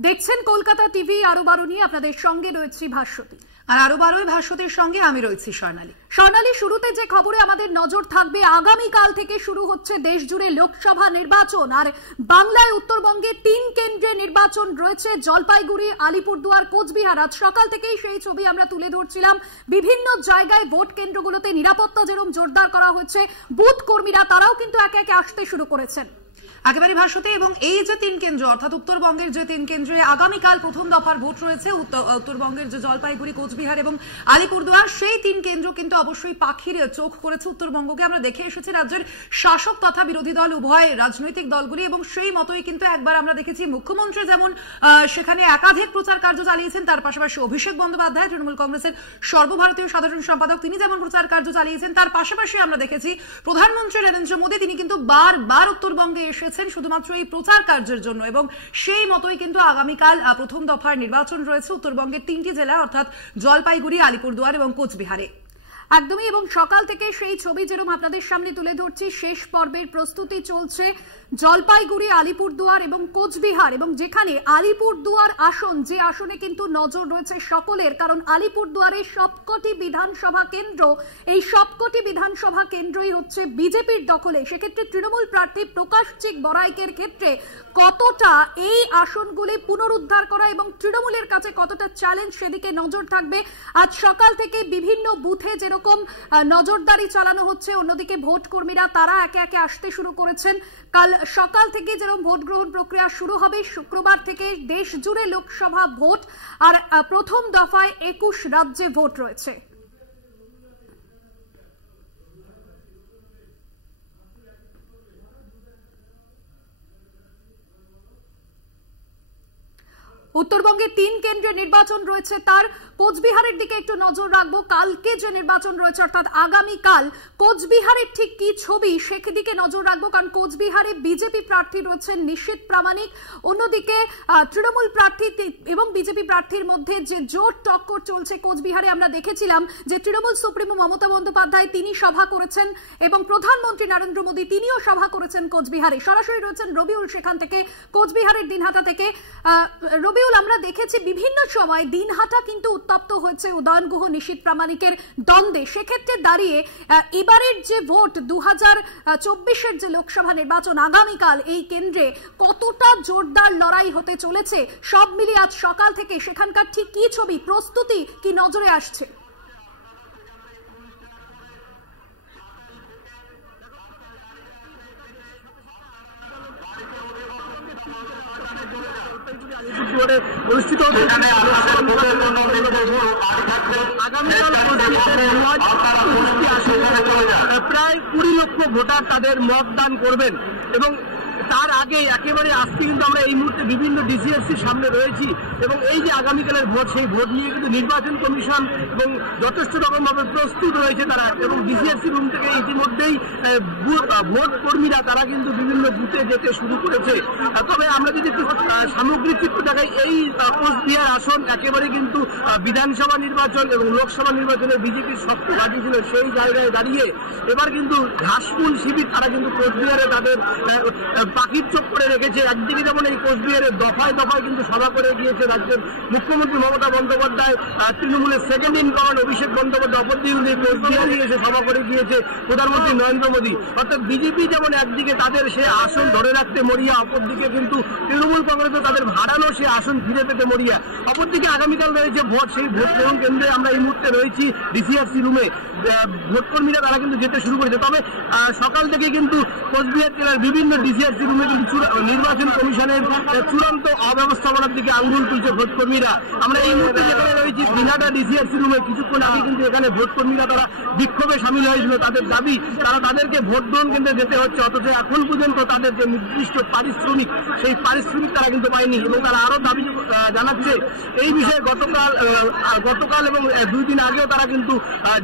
দেখছেন কলকাতা টিভি আরো বারো নিয়ে আপনাদের সঙ্গে রয়েছে ভাস্বতী আর আরো বারোই ভাস্বতীর সঙ্গে আমি রয়েছি স্বর্ণালী। স্বর্ণালী, শুরুতে যে খবরে আমাদের নজর থাকবে, আগামীকাল থেকে শুরু হচ্ছে দেশ জুড়ে লোকসভা নির্বাচন। আর বাংলায় উত্তরবঙ্গে 3 কেন্দ্রে নির্বাচন রয়েছে, জলপাইগুড়ি, আলিপুরদুয়ার, কোচবিহার। আজ সকাল থেকেই সেই ছবি আমরা তুলে ধরছিলাম। বিভিন্ন জায়গায় ভোট কেন্দ্রগুলোতে নিরাপত্তা যেরকম জোরদার করা হয়েছে, বুথ কর্মীরা তারাও কিন্তু একে একে আসতে শুরু করেছেন। একেবারে ভাস্বতী, এবং এই যে 3 কেন্দ্র অর্থাৎ উত্তরবঙ্গের যে 3 কেন্দ্রে আগামীকাল প্রথম দফার ভোট রয়েছে, উত্তরবঙ্গের যে জলপাইগুড়ি, কোচবিহার এবং আলিপুরদুয়ার, সেই 3 কেন্দ্র কিন্তু অবশ্যই পাখির চোখ করেছে উত্তরবঙ্গকে। আমরা দেখে এসেছি রাজ্যের শাসক তথা বিরোধী দল উভয় রাজনৈতিক দলগুলি, এবং সেই মতোই কিন্তু একবার আমরা দেখেছি মুখ্যমন্ত্রী যেমন সেখানে একাধিক প্রচার কার্য চালিয়েছেন, তার পাশাপাশি অভিষেক বন্দ্যোপাধ্যায় তৃণমূল কংগ্রেসের সর্বভারতীয় সাধারণ সম্পাদক তিনি যেমন প্রচার কার্য চালিয়েছেন, তার পাশাপাশি আমরা দেখেছি প্রধানমন্ত্রী নরেন্দ্র মোদী তিনি কিন্তু বারবার উত্তরবঙ্গে এসেছেন শুধুমাত্র এই প্রচার কার্যের জন্য। এবং সেই মতোই কিন্তু আগামীকাল প্রথম দফার নির্বাচন রয়েছে উত্তরবঙ্গের 3টি জেলা অর্থাৎ জলপাইগুড়ি, আলিপুরদুয়ার এবং কোচবিহারে। একদমই, এবং সকাল থেকে সেই ছবি যেরকম আপনাদের সামনে তুলে ধরছি, শেষ পর্বের প্রস্তুতি চলছে জলপাইগুড়ি, আলিপুরদুয়ার এবং কোচবিহার। এবং যেখানে আলিপুরদুয়ার আসন, যে আসনে কিন্তু নজর রয়েছে সকলের, কারণ আলিপুরদুয়ারের সবকটি বিধানসভা কেন্দ্র, এই সবকটি বিধানসভা কেন্দ্রই হচ্ছে বিজেপির দখলে। সেক্ষেত্রে তৃণমূল প্রার্থী প্রকাশচিক বড়াইকের ক্ষেত্রে কতটা এই আসনগুলি পুনরুদ্ধার করা এবং তৃণমূলের কাছে কতটা চ্যালেঞ্জ, সেদিকে নজর থাকবে। আজ সকাল থেকে বিভিন্ন বুথে যেরকম নজরদারি চালানো হচ্ছে, অন্যদিকে ভোট কর্মীরা তারা একে একে আসতে শুরু করেছেন। কাল সকাল থেকে যেরকম ভোট গ্রহণ প্রক্রিয়া শুরু হবে, শুক্রবার থেকে দেশ জুড়ে লোকসভা ভোট, আর প্রথম দফায় 21 রাজ্যে ভোট রয়েছে। উত্তরবঙ্গে 3 কেন্দ্রে নির্বাচন রয়েছে, তার কোচবিহারের দিকে একটু নজর রাখবো। কালকে যে নির্বাচন রয়েছে অর্থাৎ আগামীকাল, কোচবিহারের ঠিক কি ছবি সেদিকে নজর রাখবো, কারণ কোচবিহারে বিজেপি প্রার্থী রয়েছেন নিশীথ প্রামাণিক, অন্যদিকে তৃণমূল প্রার্থী এবং বিজেপি প্রার্থীর মধ্যে যে জোর টক্কর চলছে কোচবিহারে। আমরা দেখেছিলাম যে তৃণমূল সুপ্রিমো মমতা বন্দ্যোপাধ্যায় তিনি সভা করেছেন এবং প্রধানমন্ত্রী নরেন্দ্র মোদী তিনিও সভা করেছেন কোচবিহারে। সরাসরি রয়েছেন রবিউল সেখান থেকে, কোচবিহারের দিনহাটা থেকে। রবিউল, আমরা দেখেছি বিভিন্ন সময় দিনহাটা কিন্তু উত্তপ্ত হয়েছে উদয়ন গুহ নিশীথ প্রামাণিকের দ্বন্দ্বে। সেক্ষেত্রে দাঁড়িয়ে এবারের যে ভোট 2024-এর যে লোকসভা নির্বাচন আগামীকাল, এই কেন্দ্রে কতটা জোরদার লড়াই হতে চলেছে, সব মিলিয়ে আজ সকাল থেকে সেখানকার ঠিক কি ছবি, প্রস্তুতি কি নজরে আসছে? অনুষ্ঠিত প্রায় 20 লক্ষ ভোটার তাদের মতদান করবেন। এবং তার আগে একেবারে আজকে কিন্তু আমরা এই মুহূর্তে বিভিন্ন ডিসিএফসির সামনে রয়েছি, এবং এই যে আগামীকালের ভোট, সেই ভোট নিয়ে কিন্তু নির্বাচন কমিশন এবং যথেষ্ট রকমভাবে প্রস্তুত রয়েছে তারা। এবং ডিসিএফসি রুম থেকে ইতিমধ্যেই ভোট কর্মীরা তারা কিন্তু বিভিন্ন বুথে যেতে শুরু করেছে। তবে আমরা যদি একটু সামগ্রিক চিত্র দেখাই, এই কোচবিহার আসন একেবারে কিন্তু বিধানসভা নির্বাচন এবং লোকসভা নির্বাচনে বিজেপির শক্ত ঘাঁটি ছিল, সেই জায়গায় দাঁড়িয়ে এবার কিন্তু ঘাসফুল শিবির তারা কিন্তু কোচবিহারে তাদের পাখির চোখ করে রেখেছে। একদিকে যেমন এই কোচবিহারে দফায় দফায় কিন্তু সভা করে গিয়েছে রাজ্যের মুখ্যমন্ত্রী মমতা বন্দ্যোপাধ্যায়, তৃণমূলের second in command Abhishek Bandyopadhyay, অপরদিকে কোচবিহারে এসে সভা করে গিয়েছে প্রধানমন্ত্রী নরেন্দ্র মোদী। অর্থাৎ বিজেপি যেমন একদিকে তাদের সে আসন ধরে রাখতে মরিয়া, অপরদিকে কিন্তু তৃণমূল কংগ্রেসও তাদের হারানো সে আসন ফিরে পেতে মরিয়া। অপরদিকে আগামীকাল রয়েছে ভোট, সেই ভোট গ্রহণ কেন্দ্রে আমরা এই মুহূর্তে রয়েছি ডিসিআরসি রুমে। ভোট কর্মীরা তারা কিন্তু যেতে শুরু করেছে। তবে সকাল থেকে কিন্তু কোচবিহার জেলার বিভিন্ন ডিসিআরসি রুমে কিন্তু নির্বাচন কমিশনের চূড়ান্ত অব্যবস্থাপনার দিকে আঙ্গুল তুলছে ভোট কর্মীরা। আমরা এই মুহূর্তে যেখানে রয়েছি দিনহাটা ডিসিআরসি রুমে, কিছুক্ষণ আগে কিন্তু এখানে ভোট কর্মীরা তারা বিক্ষোভে সামিল হয়েছিল। তাদের দাবি তাদেরকে ভোট গ্রহণ কেন্দ্রে যেতে হচ্ছে, অথচ এখন পর্যন্ত তাদের যে নির্দিষ্ট পারিশ্রমিক, সেই পারিশ্রমিক তারা কিন্তু পায়নি। এবং তারা আরো দাবি জানাচ্ছে এই বিষয়ে গতকাল এবং 2 দিন আগেও তারা কিন্তু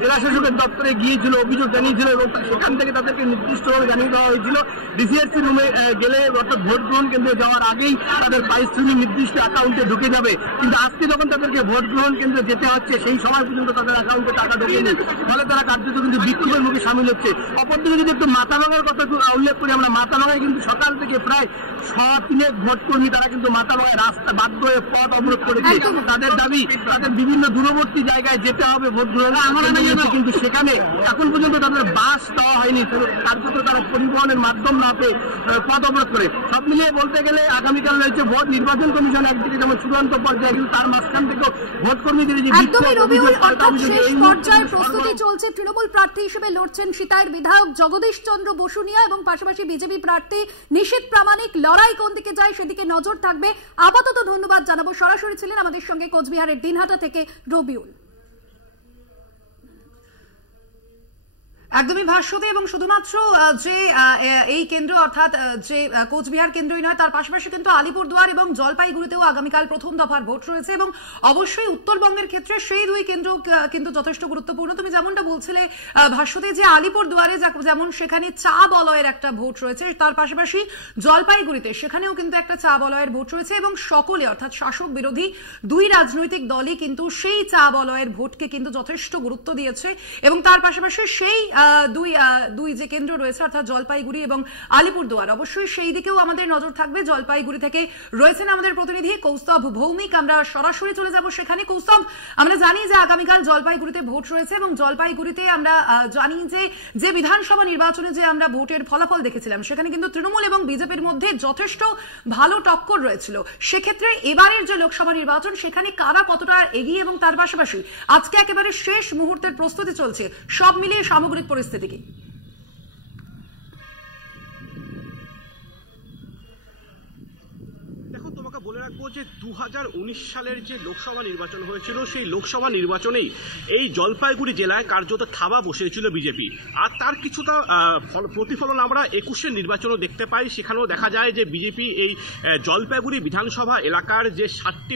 জেলা শাসকের নির্বাচন দপ্তরে গিয়েছিল, অভিযোগ জানিয়েছিল এবং সেখান থেকে তাদেরকে নির্দিষ্টভাবে জানিয়ে দেওয়া হয়েছিল ডিসিএসসি রুমে গেলে অর্থাৎ ভোট গ্রহণ কেন্দ্রে যাওয়ার আগেই তাদের পারিশ্রমিক নির্দিষ্ট অ্যাকাউন্টে ঢুকে যাবে। কিন্তু আজকে যখন তাদেরকে ভোট গ্রহণ কেন্দ্রে যেতে হচ্ছে সেই সময় পর্যন্ত তাদের অ্যাকাউন্টে টাকা ঢোকেনি, ফলে তারা কার্যত কিন্তু বিক্ষোভের মুখে সামিল হচ্ছে। অপরদিকে যদি একটু মাথাভাঙার কথা উল্লেখ করি, আমরা মাথাভাঙায় কিন্তু সকাল থেকে প্রায় 6-3 ভোট কর্মী তারা কিন্তু মাথাভাঙায় রাস্তা বাধ্য হয়ে পথ অবরোধ করেছে। তাদের দাবি তাদের বিভিন্ন দূরবর্তী জায়গায় যেতে হবে ভোট গ্রহণ, কিন্তু সেখানে এখন পর্যন্ত তাদের বাস দেওয়া হয়নি, কার্যত তারা পরিবহনের মাধ্যম না পেয়ে পথ অবরোধ করে। সব মিলিয়ে বলতে গেলে আগামীকাল রয়েছে ভোট। নির্বাচন কমিশন একদিকে যেমন চূড়ান্ত পর্যায়ে, কিন্তু তার মাঝখান থেকেও ভোট কর্মীদের যে প্রস্তুতি চলছে। তৃণমূল প্রার্থী হিসেবে লড়ছেন সিতাইয়ের বিধায়ক জগদীশ চন্দ্র বসুনিয়া এবং পাশাপাশি বিজেপি প্রার্থী নিশীথ প্রামাণিক। লড়াই কোন দিকে যায় সেদিকে নজর থাকবে। আপাতত ধন্যবাদ জানাবো। সরাসরি ছিলেন আমাদের সঙ্গে কোচবিহারের দিনহাটা থেকে রবিউল। একদমই ভাষ্যতে এবং শুধুমাত্র যে এই কেন্দ্র অর্থাৎ যে কোচবিহার কেন্দ্রই নয়, তার পাশাপাশি কিন্তু আলিপুরদুয়ার এবং জলপাইগুড়িতেও আগামীকাল প্রথম দফার ভোট রয়েছে এবং অবশ্যই উত্তরবঙ্গের ক্ষেত্রে সেই দুই কেন্দ্র কিন্তু যথেষ্ট গুরুত্বপূর্ণ। তুমি যেমনটা বলছিলে ভাষ্যতে যে আলিপুরদুয়ারে যেমন সেখানে চা বলয়ের একটা ভোট রয়েছে, তার পাশাপাশি জলপাইগুড়িতে সেখানেও কিন্তু একটা চা বলয়ের ভোট রয়েছে এবং সকলে অর্থাৎ শাসক বিরোধী দুই রাজনৈতিক দলই কিন্তু সেই চা বলয়ের ভোটকে কিন্তু যথেষ্ট গুরুত্ব দিয়েছে এবং তার পাশাপাশি সেই দুই যে কেন্দ্র রয়েছে অর্থাৎ জলপাইগুড়ি এবং আলিপুরদুয়ার, অবশ্যই সেই দিকেও আমাদের নজর থাকবে। জলপাইগুড়ি থেকে রয়েছেন আমাদের প্রতিনিধি কৌস্তভ ভৌমিক, আমরা সরাসরি চলে যাব সেখানে। কৌস্তভ, আমরা জানি যে আগামীকাল জলপাইগুড়িতে ভোট রয়েছে এবং জলপাইগুড়িতে আমরা জানি যে বিধানসভা নির্বাচনে যে আমরা ভোটের ফলাফল দেখেছিলাম সেখানে কিন্তু তৃণমূল এবং বিজেপির মধ্যে যথেষ্ট ভালো টক্কর রয়েছিল। সেক্ষেত্রে এবারের যে লোকসভা নির্বাচন সেখানে কারা কতটা এগিয়ে এবং তার পাশাপাশি আজকে একেবারে শেষ মুহূর্তের প্রস্তুতি চলছে, সব মিলিয়ে সামগ্রিক পরিস্থিতি কি? বলে রাখবো যে 2019 সালের যে লোকসভা নির্বাচন হয়েছিল সেই লোকসভা নির্বাচনেই এই জলপাইগুড়ি জেলায় কার্যত থাবা বসিয়েছিল বিজেপি, আর তার কিছুটা প্রতিফলন আমরা 21-এর নির্বাচনও দেখতে পাই। সেখানেও দেখা যায় যে বিজেপি এই জলপাইগুড়ি বিধানসভা এলাকার যে 7টি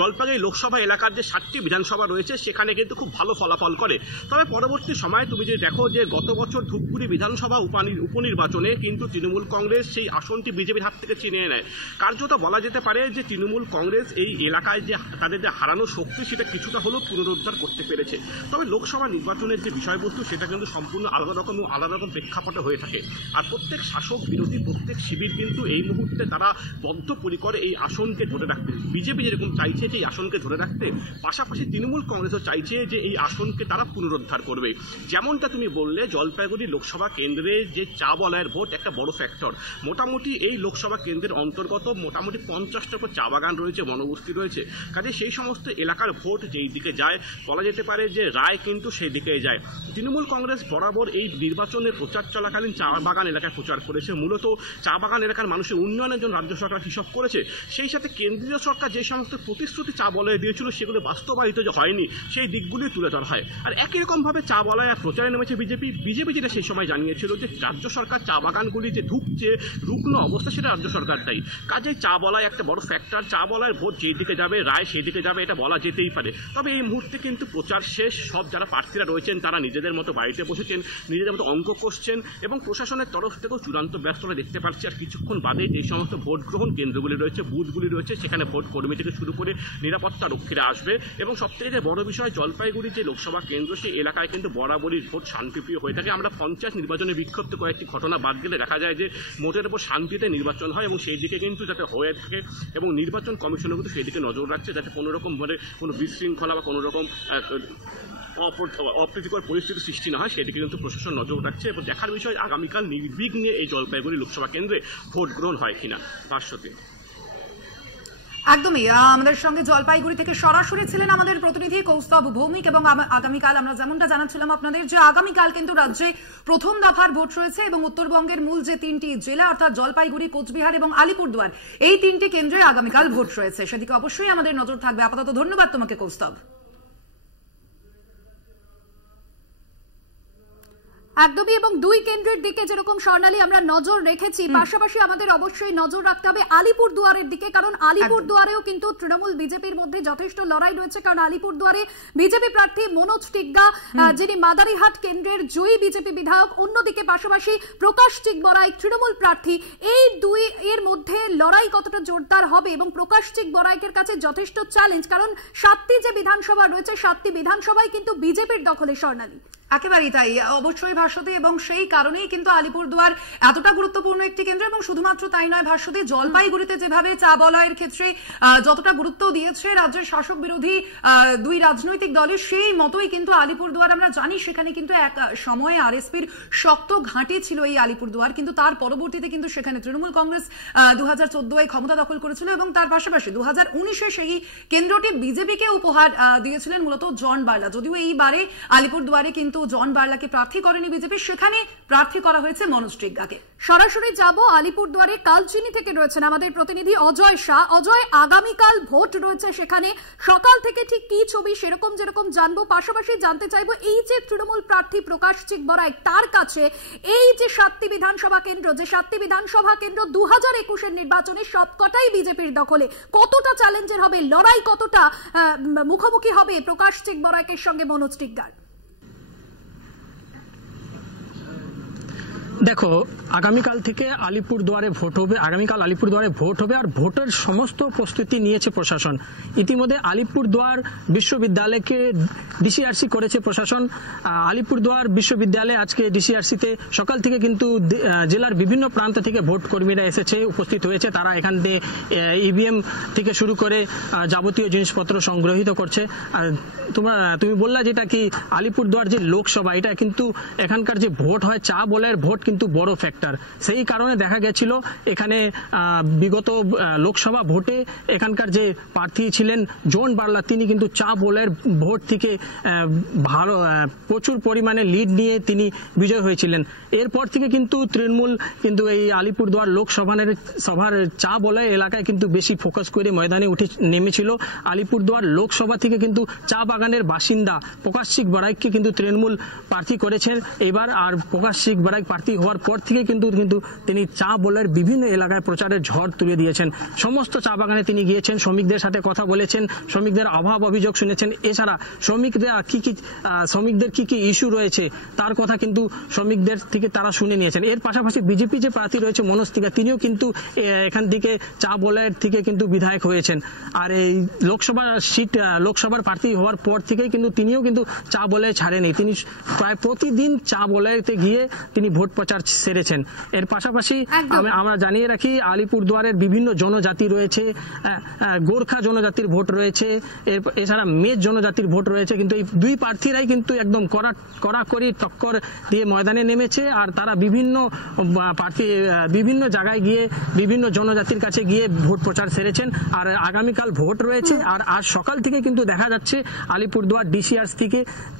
জলপাইগুড়ি লোকসভা এলাকার যে 7টি বিধানসভা রয়েছে সেখানে কিন্তু খুব ভালো ফলাফল করে। তবে পরবর্তী সময় তুমি যে দেখো যে গত বছর ধূপগুড়ি বিধানসভা উপনির্বাচনে কিন্তু তৃণমূল কংগ্রেস সেই আসনটি বিজেপির হাত থেকে ছিনিয়ে নেয়। কার্যত বলা যেতে পারে যে তৃণমূল কংগ্রেস এই এলাকায় যে তাদের যে হারানো শক্তি সেটা কিছুটা হলেও পুনরুদ্ধার করতে পেরেছে। তবে লোকসভা নির্বাচনের যে বিষয়বস্তু সেটা কিন্তু সম্পূর্ণ আলাদা রকম প্রেক্ষাপটে হয়ে থাকে, আর প্রত্যেক শাসক বিরোধী প্রত্যেক শিবির কিন্তু এই মুহূর্তে তারা বদ্ধপরিকর এই আসনকে ধরে রাখতে। বিজেপি যেরকম চাইছে যে এই আসনকে ধরে রাখতে, পাশাপাশি তৃণমূল কংগ্রেসও চাইছে যে এই আসনকে তারা পুনরুদ্ধার করবে। যেমনটা তুমি বললে জলপাইগুড়ি লোকসভা কেন্দ্রে যে চা বলয়ের ভোট একটা বড় ফ্যাক্টর। মোটামুটি এই লোকসভা কেন্দ্রের অন্তর্গত মোটামুটি 50টা চা বাগান রয়েছে, বনবস্তি রয়েছে, কাজে সেই সমস্ত এলাকার ভোট যেই দিকে যায় বলা যেতে পারে যে রায় কিন্তু সেই দিকে যায়। তৃণমূল কংগ্রেস বরাবর এই নির্বাচনের প্রচার চলাকালীন চা বাগান এলাকায় প্রচার করেছে, মূলত চা বাগান এলাকার মানুষের উন্নয়নের জন্য রাজ্য সরকার হিসাব করেছে। সেই সাথে কেন্দ্রীয় সরকার যে সমস্ত প্রতিশ্রুতি চা বলয়ে দিয়েছিল সেগুলো বাস্তবায়িত যে হয়নি সেই দিকগুলি তুলে ধরা হয়। আর একই রকমভাবে চা বলয়ে প্রচারে নেমেছে বিজেপি যেটা সেই সময় জানিয়েছিল যে রাজ্য সরকার চা বাগানগুলি যে ঢুকছে রুগ্ন অবস্থা সেটা রাজ্য সরকারটাই, কাজে চা বলয় একটা বড় ফ্যাক্টর। চা বলয়ের ভোট যেই দিকে যাবে রায় সেই দিকে যাবে এটা বলা যেতেই পারে। তবে এই মুহূর্তে কিন্তু প্রচার শেষ, সব যারা প্রার্থীরা রয়েছেন তারা নিজেদের মতো বাড়িতে বসেছেন, নিজেদের মতো অঙ্ক কষছেন এবং প্রশাসনের তরফ থেকেও চূড়ান্ত ব্যস্ততা দেখতে পাচ্ছি। আর কিছুক্ষণ বাদে যে সমস্ত ভোট গ্রহণ কেন্দ্রগুলি রয়েছে, বুথগুলি রয়েছে, সেখানে ভোট কর্মী থেকে শুরু করে নিরাপত্তা রক্ষীরা আসবে এবং সবথেকে যে বড় বিষয় জলপাইগুড়ি যে লোকসভা কেন্দ্র সেই এলাকায় কিন্তু বরাবরই ভোট শান্তিপ্রিয় হয়ে থাকে। আমরা পঞ্চায়েত নির্বাচনে বিক্ষিপ্ত কয়েকটি ঘটনা বাদ গেলে দেখা যায় যে ভোটের উপর শান্তিতে নির্বাচন হয় এবং সেই দিকে কিন্তু যাতে হয়ে থাকে এবং নির্বাচন কমিশনও কিন্তু সেই দিকে নজর রাখছে যাতে কোনো রকম কোনো বিশৃঙ্খলা বা কোনো রকম অপ্রীতিকর পরিস্থিতি সৃষ্টি না হয় সেদিকে কিন্তু প্রশাসন নজর রাখছে এবং দেখার বিষয় আগামীকাল নির্বিঘ্নে এই জলপাইগুড়ি লোকসভা কেন্দ্রে ভোট গ্রহণ হয় কিনা। ভাষ্যতে একদমই আমাদের সঙ্গে জলপাইগুড়ি থেকে সরাসরি ছিলেন আমাদের প্রতিনিধি কৌস্তভ ভৌমিক এবং আগামীকাল আমরা যেমনটা জানাচ্ছিলাম আপনাদের যে আগামীকাল কিন্তু রাজ্যে প্রথম দফার ভোট রয়েছে এবং উত্তরবঙ্গের মূল যে 3টি জেলা অর্থাৎ জলপাইগুড়ি, কোচবিহার এবং আলিপুরদুয়ার এই 3টি কেন্দ্রে আগামীকাল ভোট রয়েছে, সেদিকে অবশ্যই আমাদের নজর থাকবে। আপাতত ধন্যবাদ তোমাকে কৌস্তভ। একদমই, এবং দুই কেন্দ্রের দিকে যেরকম স্বর্ণালী আমরা নজর রেখেছি, পাশাপাশি আমাদের অবশ্যই নজর রাখতে হবে আলিপুরদুয়ারের দিকে, কারণ আলিপুরদুয়ারেও কিন্তু তৃণমূল বিজেপির মধ্যে যথেষ্ট লড়াই রয়েছে। কারণ আলিপুরদুয়ারে বিজেপি প্রার্থী মনোজ টিগ্গা, যিনি মাদারিহাট কেন্দ্রের জয়ী বিজেপি বিধায়ক, অন্যদিকে পাশাপাশি প্রকাশ চিকবরাই তৃণমূল প্রার্থী। এই দুই এর মধ্যে লড়াই কতটা জোরদার হবে এবং প্রকাশ চিকবরাইয়ের কাছে যথেষ্ট চ্যালেঞ্জ, কারণ 7টি যে বিধানসভা রয়েছে 7টি বিধানসভায় কিন্তু বিজেপির দখলে। স্বর্ণালী একেবারেই তাই, অবশ্যই ভাস্বতী, এবং সেই কারণেই কিন্তু আলিপুরদুয়ার এতটা গুরুত্বপূর্ণ একটি কেন্দ্র। এবং শুধুমাত্র তাই নয় ভাস্বতী, জলপাইগুড়িতে যেভাবে চা বলয়ের ক্ষেত্রে যতটা গুরুত্ব দিয়েছে রাজ্যের শাসক বিরোধী দুই রাজনৈতিক দলের, সেই মতোই কিন্তু আলিপুরদুয়ার আমরা জানি সেখানে কিন্তু এক সময়ে আরএসপির শক্ত ঘাঁটি ছিল এই আলিপুরদুয়ার, কিন্তু তার পরবর্তীতে কিন্তু সেখানে তৃণমূল কংগ্রেস 2014-এ ক্ষমতা দখল করেছিল এবং তার পাশাপাশি 2019-এ সেই কেন্দ্রটি বিজেপিকে উপহার দিয়েছিলেন মূলত জন বার্লা। যদিও এইবারে আলিপুরদুয়ারে কিন্তু জন বার্লাকে প্রার্থী করেনি বিজেপি, সেখানে প্রার্থী করা হয়েছে মনোজ টিগ্গাকে। সরাসরি যাব আলিপুরদুয়ারে, কালচিনি থেকে রয়েছেন আমাদের প্রতিনিধি অজয় শাহ। অজয়, আগামীকাল ভোট রয়েছে সেখানে, সকাল থেকে ঠিক কি ছবি সেরকম যেরকম জানবো, পাশাপাশি জানতে চাইবো এই যে তৃণমূল প্রার্থী প্রকাশ চিকবরাই, তার কাছে এই যে 7টি বিধানসভা কেন্দ্র, যে 7টি বিধানসভা কেন্দ্র 2021-এর নির্বাচনে সবকটাই বিজেপির দখলে, কতটা চ্যালেঞ্জের হবে, লড়াই কতটা মুখোমুখি হবে প্রকাশ চিকবরাইয়ের সঙ্গে মনোজ টিগ্গার? দেখো, আগামীকাল থেকে আলিপুরদুয়ারে ভোট হবে, আগামীকাল আলিপুরদুয়ারে ভোট হবে, আর ভোটের সমস্ত প্রস্তুতি নিয়েছে প্রশাসন। ইতিমধ্যে আলিপুরদুয়ার বিশ্ববিদ্যালয়কে ডিসিআরসি করেছে প্রশাসন। আলিপুরদুয়ার বিশ্ববিদ্যালয়ে আজকে ডিসিআরসিতে সকাল থেকে কিন্তু জেলার বিভিন্ন প্রান্ত থেকে ভোট কর্মীরা এসেছে, উপস্থিত হয়েছে। তারা এখান থেকে ইভিএম থেকে শুরু করে যাবতীয় জিনিসপত্র সংগ্রহিত করছে। তুমি বললা যেটা কি আলিপুরদুয়ার যে লোকসভা, এটা কিন্তু এখানকার যে ভোট হয়, চা বলের ভোট কিন্তু বড় ফ্যাক্টর। সেই কারণে দেখা গেছিল এখানে বিগত লোকসভা ভোটে এখানকার যে প্রার্থী ছিলেন জন বার্লা, তিনি কিন্তু চা বলের ভোট থেকে ভালো প্রচুর পরিমাণে লিড নিয়ে তিনি বিজয় হয়েছিলেন। এরপর থেকে কিন্তু তৃণমূল কিন্তু এই আলিপুরদুয়ার লোকসভার চা বলয় এলাকায় কিন্তু বেশি ফোকাস করে ময়দানে উঠে নেমেছিল। আলিপুরদুয়ার লোকসভা থেকে কিন্তু চা বাগানের বাসিন্দা প্রকাশ চিকবরাইকে কিন্তু তৃণমূল প্রার্থী করেছেন এবার। আর প্রকাশ চিকবরাই প্রার্থী হওয়ার পর থেকে কিন্তু তিনি চা বলের বিভিন্ন এলাকায় প্রচারের ঝড় তুলে দিয়েছেন। সমস্ত চা বাগানে তিনি গিয়েছেন, শ্রমিকদের সাথে কথা বলেছেন, শ্রমিকদের অভাব অভিযোগ শুনেছেন। এছাড়া শ্রমিকদের কি ইস্যু রয়েছে তার কথা কিন্তু শ্রমিকদের থেকে তারা শুনে নিয়েছেন। এর পাশাপাশি বিজেপি যে প্রার্থী রয়েছে মনোজ টিগ্গা, তিনিও কিন্তু এখান থেকে চা বলের থেকে কিন্তু বিধায়ক হয়েছেন। আর এই লোকসভার প্রার্থী হওয়ার পর থেকেই কিন্তু তিনিও কিন্তু চা বলে ছাড়েনি। তিনি প্রায় প্রতিদিন চা বলেতে গিয়ে তিনি ভোট প্রচার সেরেছেন। এর পাশাপাশি আমরা জানিয়ে রাখি আলিপুরদুয়ারের বিভিন্ন জনজাতি রয়েছে, গোর্খা জনজাতির ভোট রয়েছে, এছাড়া মেজ জনজাতির ভোট রয়েছে। কিন্তু এই দুই প্রার্থীরাই কিন্তু একদম কড়াকড়ি টক্কর দিয়ে ময়দানে নেমেছে। আর তারা বিভিন্ন জায়গায় গিয়ে বিভিন্ন জনজাতির কাছে গিয়ে ভোট প্রচার সেরেছেন। আর আগামীকাল ভোট রয়েছে। আর আজ সকাল থেকে কিন্তু দেখা যাচ্ছে আলিপুরদুয়ার ডিসিআরসি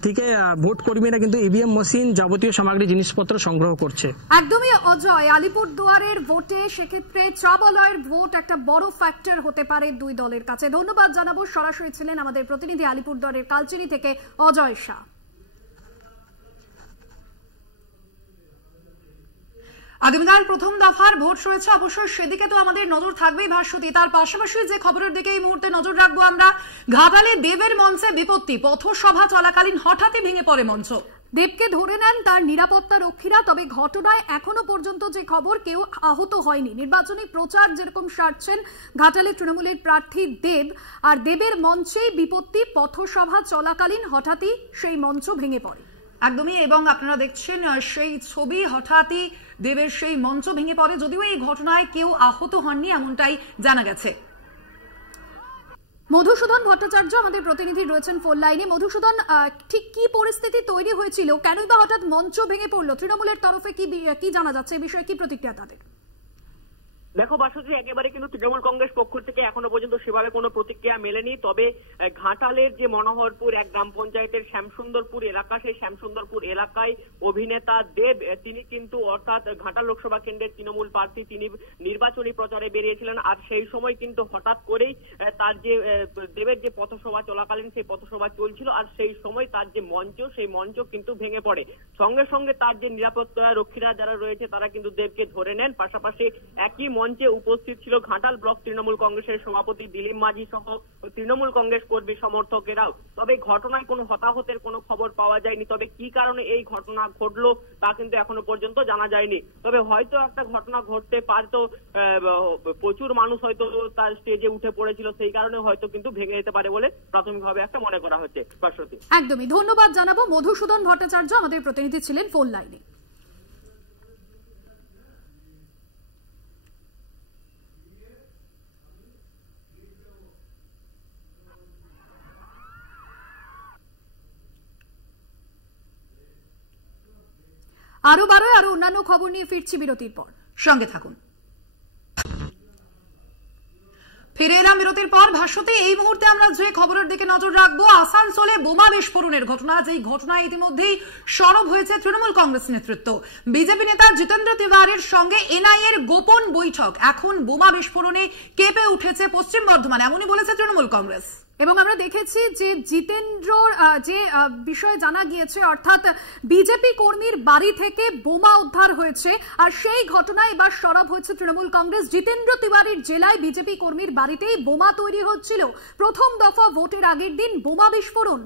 থেকে ভোট কর্মীরা কিন্তু ইভিএম মেশিন যাবতীয় সামগ্রী জিনিসপত্র সংগ্রহ করছে। একদমই অজয়, আলিপুরদুয়ারের ভোটে সেক্ষেত্রে চা বলয়ের ভোট একটা বড় ফ্যাক্টর হতে পারে দুই দলের কাছে। ধন্যবাদ জানাবো। সরাসরি ছিলেন আমাদের প্রতিনিধি আলিপুরদুয়ারের কালচিনি থেকে অজয় শাহ। আগামীকাল প্রথম দফার ভোট রয়েছে, অবশ্যই সেদিকে তো আমাদের নজর থাকবেই ভাস্বতী। তার পাশাপাশি যে খবরের দিকে এই মুহূর্তে নজর রাখবো আমরা, ঘাটালে দেবের মঞ্চে বিপত্তি, পথসভা চলাকালীন হঠাৎই ভেঙে পড়ে মঞ্চ। দেবকে ধরে নেন তার নিরাপত্তা রক্ষীরা, তবে ঘটনায় এখনো পর্যন্ত যে খবর কেউ আহত হয়নি। নির্বাচনী প্রচার যেরকম সারছেন ঘাটালে তৃণমূলের প্রার্থী দেব, আর দেবের মঞ্চে বিপত্তি, পথসভা চলাকালীন হঠাৎই সেই মঞ্চ ভেঙে পড়ে। একদমই, এবং আপনারা দেখছেন সেই ছবি, হঠাৎই দেবের সেই মঞ্চ ভেঙে পড়ে। যদিও এই ঘটনায় কেউ আহত হননি এমনটাই জানা গেছে। মধুসূদন ভট্টাচার্য আমাদের প্রতিনিধি রয়েছেন ফোন লাইনে। মধুসূদন, ঠিক কি পরিস্থিতি তৈরি হয়েছিল, কেনই বা হঠাৎ মঞ্চ ভেঙে পড়লো, তৃণমূলের তরফে কি জানা যাচ্ছে, এই বিষয়ে কি প্রতিক্রিয়া তাদের? দেখো বাসুজি, একেবারে কিন্তু তৃণমূল কংগ্রেস পক্ষ থেকে এখনো পর্যন্ত সেভাবে কোনো প্রতিক্রিয়া মেলেনি। তবে ঘাটালের যে মনোহরপুর এক গ্রাম পঞ্চায়েতের শ্যামসুন্দরপুর এলাকা, সেই শ্যামসুন্দরপুর এলাকায় অভিনেতা দেব তিনি কিন্তু অর্থাৎ ঘাটাল লোকসভা কেন্দ্রের তৃণমূল প্রার্থী, তিনি নির্বাচনী প্রচারে বেরিয়েছিলেন। আর সেই সময় কিন্তু হঠাৎ করেই তার যে দেবের যে পথসভা চলাকালীন সেই পথসভা চলছিল, আর সেই সময় তার যে মঞ্চ, সেই মঞ্চ কিন্তু ভেঙে পড়ে। সঙ্গে সঙ্গে তার যে নিরাপত্তা রক্ষীরা যারা রয়েছে তারা কিন্তু দেবকে ধরে নেন। পাশাপাশি একই মঞ্চে উপস্থিত ছিল ঘাটাল ব্লক তৃণমূল কংগ্রেসের সভাপতি দিলীপ মাঝি সহ তৃণমূল কংগ্রেস কর্মী সমর্থকেরাও। তবে ঘটনায় কোনো হতাহতের কোনো খবর পাওয়া যায়নি। তবে কি কারণে এই ঘটনা ঘটলো তা কিন্তু এখনো পর্যন্ত জানা যায়নি। তবে হয়তো একটা ঘটনা ঘটতে পারতো, প্রচুর মানুষ হয়তো তার স্টেজে উঠে পড়েছিল, সেই কারণে হয়তো কিন্তু ভেঙে যেতে পারে বলে প্রাথমিকভাবে একটা মনে করা হচ্ছে। সরস্বতী, একদমই ধন্যবাদ জানাবো। মধুসূদন ভট্টাচার্য আমাদের প্রতিনিধি ছিলেন ফোন লাইনে। আরো অন্যান্য খবর নিয়ে ফিরছি বিরতির পর, সঙ্গে থাকুন। ফিরে এলাম বিরতির পর। ভাষ্যতে এই মুহূর্তে আমরা যে খবরের দিকে নজর রাখবো, আসানসোলে বোমা বিস্ফোরণের ঘটনা। যেই ঘটনায় ইতিমধ্যেই সরব হয়েছে তৃণমূল কংগ্রেস নেতৃত্ব। বিজেপি নেতা জিতেন্দ্র তিওয়ারির সঙ্গে এনআইএ এর গোপন বৈঠক। এখন বোমা বিস্ফোরণে কেঁপে উঠেছে পশ্চিম বর্ধমান, এমনই বলেছে তৃণমূল কংগ্রেস। এবং আমরা দেখেছি যে জিতেন্দ্রর যে বিষয়ে জানা গিয়েছে, অর্থাৎ বিজেপি কর্মীর বাড়ি থেকে বোমা উদ্ধার হয়েছে, আর সেই ঘটনায় এবার সরব হয়েছে তৃণমূল কংগ্রেস। জিতেন্দ্র তিওয়ারির জেলায় বিজেপি কর্মীর বাড়িতেই বোমা তৈরি হচ্ছিল। প্রথম দফা ভোটের আগের দিন বোমা বিস্ফোরণ।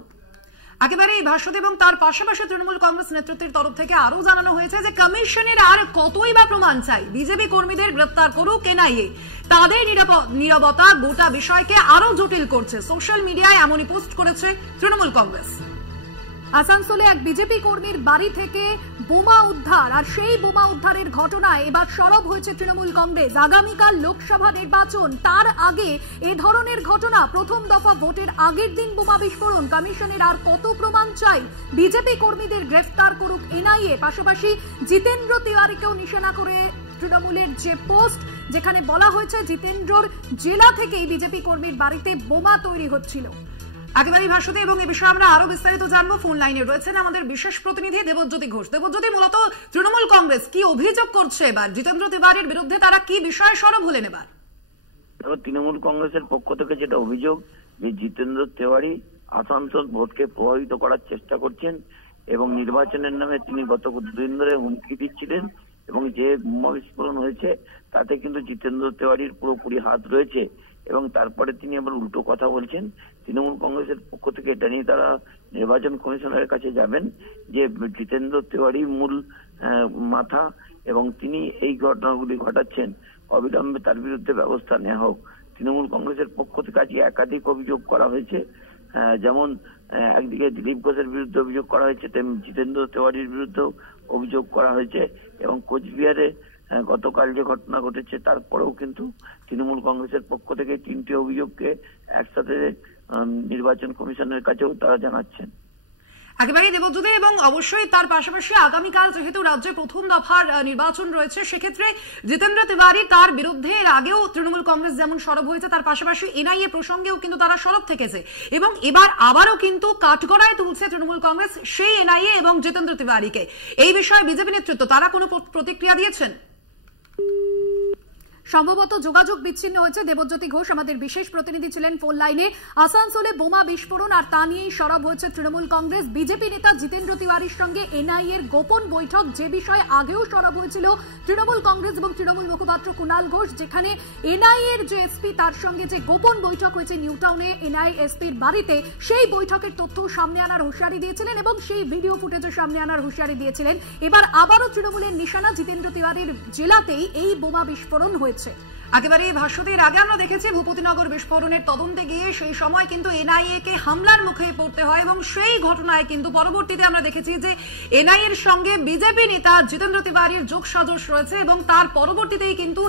একেবারে এই ভাষ্যতে এবং তার পাশাপাশি তৃণমূল কংগ্রেস নেতৃত্বের তরফ থেকে আরো জানানো হয়েছে যে কমিশনের আর কতই বা প্রমাণ চাই, বিজেপি কর্মীদের গ্রেপ্তার করুক এনআইএ। তাদের নীরবতা গোটা বিষয়কে আরো জটিল করছে। সোশ্যাল মিডিয়ায় এমনই পোস্ট করেছে তৃণমূল কংগ্রেস। আসানসোলে এক বিজেপি কর্মীর বাড়ি থেকে বোমা উদ্ধার, আর সেই বোমা উদ্ধারের ঘটনায় এবার সরব হয়েছে তৃণমূল কংগ্রেস। আগামীকাল লোকসভা নির্বাচন, তার আগে এ ধরনের ঘটনা। প্রথম দফা ভোটের আগের দিন বোমা বিস্ফোরণ। কমিশনের আর কত প্রমাণ চাই, বিজেপি কর্মীদের গ্রেফতার করুক এনআইএ। পাশাপাশি জিতেন্দ্র তিওয়ারিকেও নিশানা করে তৃণমূলের যে পোস্ট, যেখানে বলা হয়েছে জিতেন্দ্রর জেলা থেকেই বিজেপি কর্মীর বাড়িতে বোমা তৈরি হচ্ছিল। একেবারেই ভাষ্যতে এবং এই বিষয়ে আমরা আরো বিস্তারিত জানবো। ফোন লাইনে রয়েছেন আমাদের বিশেষ প্রতিনিধি দেবজ্যোতি ঘোষ। দেবজ্যোতি, মূলত তৃণমূল কংগ্রেস কি অভিযোগ করছে এবার জিতেন্দ্র তিওয়ারির বিরুদ্ধে? তারা কি বিষয়ে সরব হলেন এবার? তৃণমূল কংগ্রেসের পক্ষ থেকে যেটা অভিযোগ, যে জিতেন্দ্র তিওয়ারি আসানসোল ভোটকে প্রভাবিত করার চেষ্টা করছেন এবং নির্বাচনের নামে তিনি গত দুদিন ধরে হুমকি দিচ্ছিলেন, এবং যে বোমা বিস্ফোরণ হয়েছে তাতে কিন্তু জিতেন্দ্র তিওয়ারির পুরোপুরি হাত রয়েছে। এবং তারপরে তিনি আবার উল্টো কথা বলছেন। তৃণমূল কংগ্রেসের পক্ষ থেকে এটা নিয়ে তারা নির্বাচন কমিশনারের কাছে যাবেন, যে জিতেন্দ্র তিওয়ারি মূল মাথা এবং তিনি এই ঘটনাগুলি ঘটাচ্ছেন, অবিলম্বে তার বিরুদ্ধে ব্যবস্থা নেওয়া হোক। তৃণমূল কংগ্রেসের পক্ষ থেকে আজকে একাধিক অভিযোগ করা হয়েছে। যেমন একদিকে দিলীপ ঘোষের বিরুদ্ধে অভিযোগ করা হয়েছে, তেমনি জিতেন্দ্র তিওয়ারির বিরুদ্ধেও অভিযোগ করা হয়েছে। এবং কোচবিহারে গতকাল যে ঘটনা ঘটেছে তারপরেও কিন্তু তৃণমূল কংগ্রেসের পক্ষ থেকে 3টি অভিযোগকে একসাথে নির্বাচন কমিশনের কাছেও তারা জানাচ্ছেন। একেবারেই দেবজ্যোতি, এবং অবশ্যই তার পাশাপাশি আগামীকাল যেহেতু রাজ্যে প্রথম দফার নির্বাচন রয়েছে, সেক্ষেত্রে জিতেন্দ্র তিওয়ারি তার বিরুদ্ধে এর আগেও তৃণমূল কংগ্রেস যেমন সরব হয়েছে, তার পাশাপাশি এনআইএ প্রসঙ্গেও কিন্তু তারা সরব থেকেছে। এবং এবার আবারও কিন্তু কাঠগড়ায় তুলছে তৃণমূল কংগ্রেস সেই এনআইএ এবং জিতেন্দ্র তিওয়ারিকে। এই বিষয়ে বিজেপি নেতৃত্ব তারা কোনো প্রতিক্রিয়া দিয়েছেন? সম্ভবত যোগাযোগ বিচ্ছিন্ন হয়েছে। দেবজ্যোতি ঘোষ আমাদের বিশেষ প্রতিনিধি ছিলেন ফোন লাইনে। আসানসোলে বোমা বিস্ফোরণ আর তা নিয়েই সরব হয়েছে তৃণমূল কংগ্রেস। বিজেপি নেতা জিতেন্দ্র তিওয়ারির সঙ্গে এনআইএ এর গোপন বৈঠক, যে বিষয়ে আগেও সরব হয়েছিল তৃণমূল কংগ্রেস এবং তৃণমূল মুখপাত্র কুণাল ঘোষ, যেখানে এনআইএ এর যে এসপি তার সঙ্গে যে গোপন বৈঠক হয়েছে নিউ টাউনে এনআইএ এসপির বাড়িতে, সেই বৈঠকের তথ্য সামনে আনার হুঁশিয়ারি দিয়েছিলেন এবং সেই ভিডিও ফুটেজও সামনে আনার হুঁশিয়ারি দিয়েছিলেন। এবার আবারও তৃণমূলের নিশানা জিতেন্দ্র তিওয়ারির জেলাতেই এই বোমা বিস্ফোরণ হয়েছে। একেবারেই ভাষ্যতের আগে আমরা দেখেছি ভূপতিনগর বিস্ফোরণের তদন্তে গিয়ে সেই সময় কিন্তু এনআইএ কে হামলার মুখে পড়তে হয় এবং সেই ঘটনায় কিন্তু পরবর্তীতে আমরা দেখেছি যে এনআইএ এর সঙ্গে বিজেপি নেতা জিতেন্দ্র তিওয়ারির যোগসাজশ রয়েছে এবং তার পরবর্তীতেই কিন্তু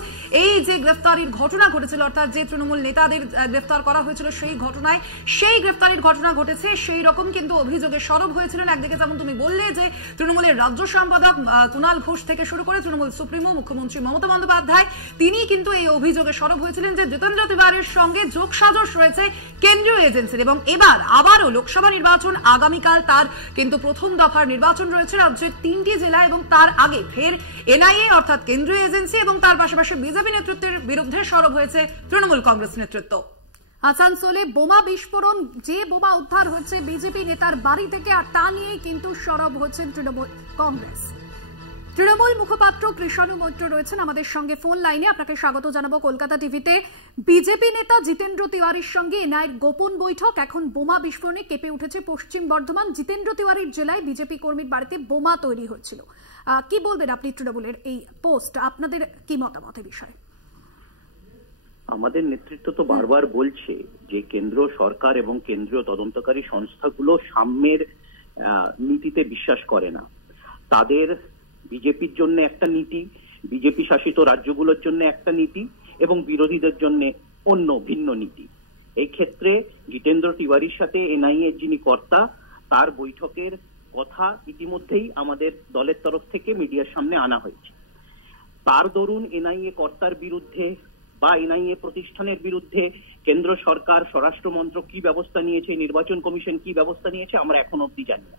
এই যে গ্রেফতারির ঘটনা ঘটেছিল, অর্থাৎ যে তৃণমূল নেতাদের গ্রেফতার করা হয়েছিল সেই ঘটনায় সেই গ্রেফতারির ঘটনা ঘটেছে, সেই রকম কিন্তু অভিযোগে সরব হয়েছিলেন। একদিকে যেমন তুমি বললে যে তৃণমূলের রাজ্য সম্পাদক কুণাল ঘোষ থেকে শুরু করে তৃণমূল সুপ্রিমো মুখ্যমন্ত্রী মমতা বন্দ্যোপাধ্যায় তিনি কিন্তু এই অভিযোগে সরব হয়েছিলেন যে জিতেন্দ্র তিওয়ারির সঙ্গে যোগসাজশ রয়েছে কেন্দ্রীয় এজেন্সির। এবং এবার আবারও লোকসভা নির্বাচন আগামীকাল, তার কিন্তু প্রথম দফার নির্বাচন রয়েছে রাজ্যের 3টি জেলা এবং তার আগে ফের এনআইএ অর্থাৎ কেন্দ্রীয় এজেন্সি এবং তার পাশাপাশি বিজেপি নেতৃত্বের বিরুদ্ধে সরব হয়েছে তৃণমূল কংগ্রেস নেতৃত্ব। আসানসোলে বোমা বিস্ফোরণ, যে বোমা উদ্ধার হচ্ছে বিজেপি নেতার বাড়ি থেকে, আর তা নিয়ে কিন্তু সরব হচ্ছেন তৃণমূল কংগ্রেস। তৃণমূল মুখপাত্র কৃষাণু মৈত্র রয়েছেন আমাদের সঙ্গে ফোন লাইনে, আপনাকে স্বাগত জানাবো কলকাতা টিভিতে। বিজেপি নেতা জিতেন্দ্র তিওয়ারির সঙ্গে এনআইএর গোপন বৈঠক, এখন বোমা বিস্ফোরণে কেঁপে উঠেছে পশ্চিম বর্ধমান। জিতেন্দ্র তিওয়ারির জেলায় বিজেপি কর্মীর বাড়িতে বোমা তৈরি হচ্ছিল, কি বলবেন আপনি তৃণমূলের এই পোস্ট, আপনাদের কি মতামত এই বিষয়ে? আমাদের নেতৃত্ব তো বারবার বলছে যে কেন্দ্র সরকার এবং কেন্দ্রীয় তদন্তকারী সংস্থাগুলো সাম্যের নীতিতে বিশ্বাস করে না। তাদের বিজেপির জন্য একটা নীতি, বিজেপি শাসিত রাজ্যগুলোর জন্য একটা নীতি এবং বিরোধীদের জন্য অন্য ভিন্ন নীতি। এই ক্ষেত্রে জিতেন্দ্র তিওয়ারির সাথে এনআইএ যিনি কর্তা, তার বৈঠকের কথা ইতিমধ্যেই আমাদের দলের তরফ থেকে মিডিয়ার সামনে আনা হয়েছে। তার দরুন এনআইএ কর্তার বিরুদ্ধে বা এনআইএ প্রতিষ্ঠানের বিরুদ্ধে কেন্দ্র সরকার, স্বরাষ্ট্র মন্ত্রক কি ব্যবস্থা নিয়েছে, নির্বাচন কমিশন কি ব্যবস্থা নিয়েছে আমরা এখন অবধি জানি না।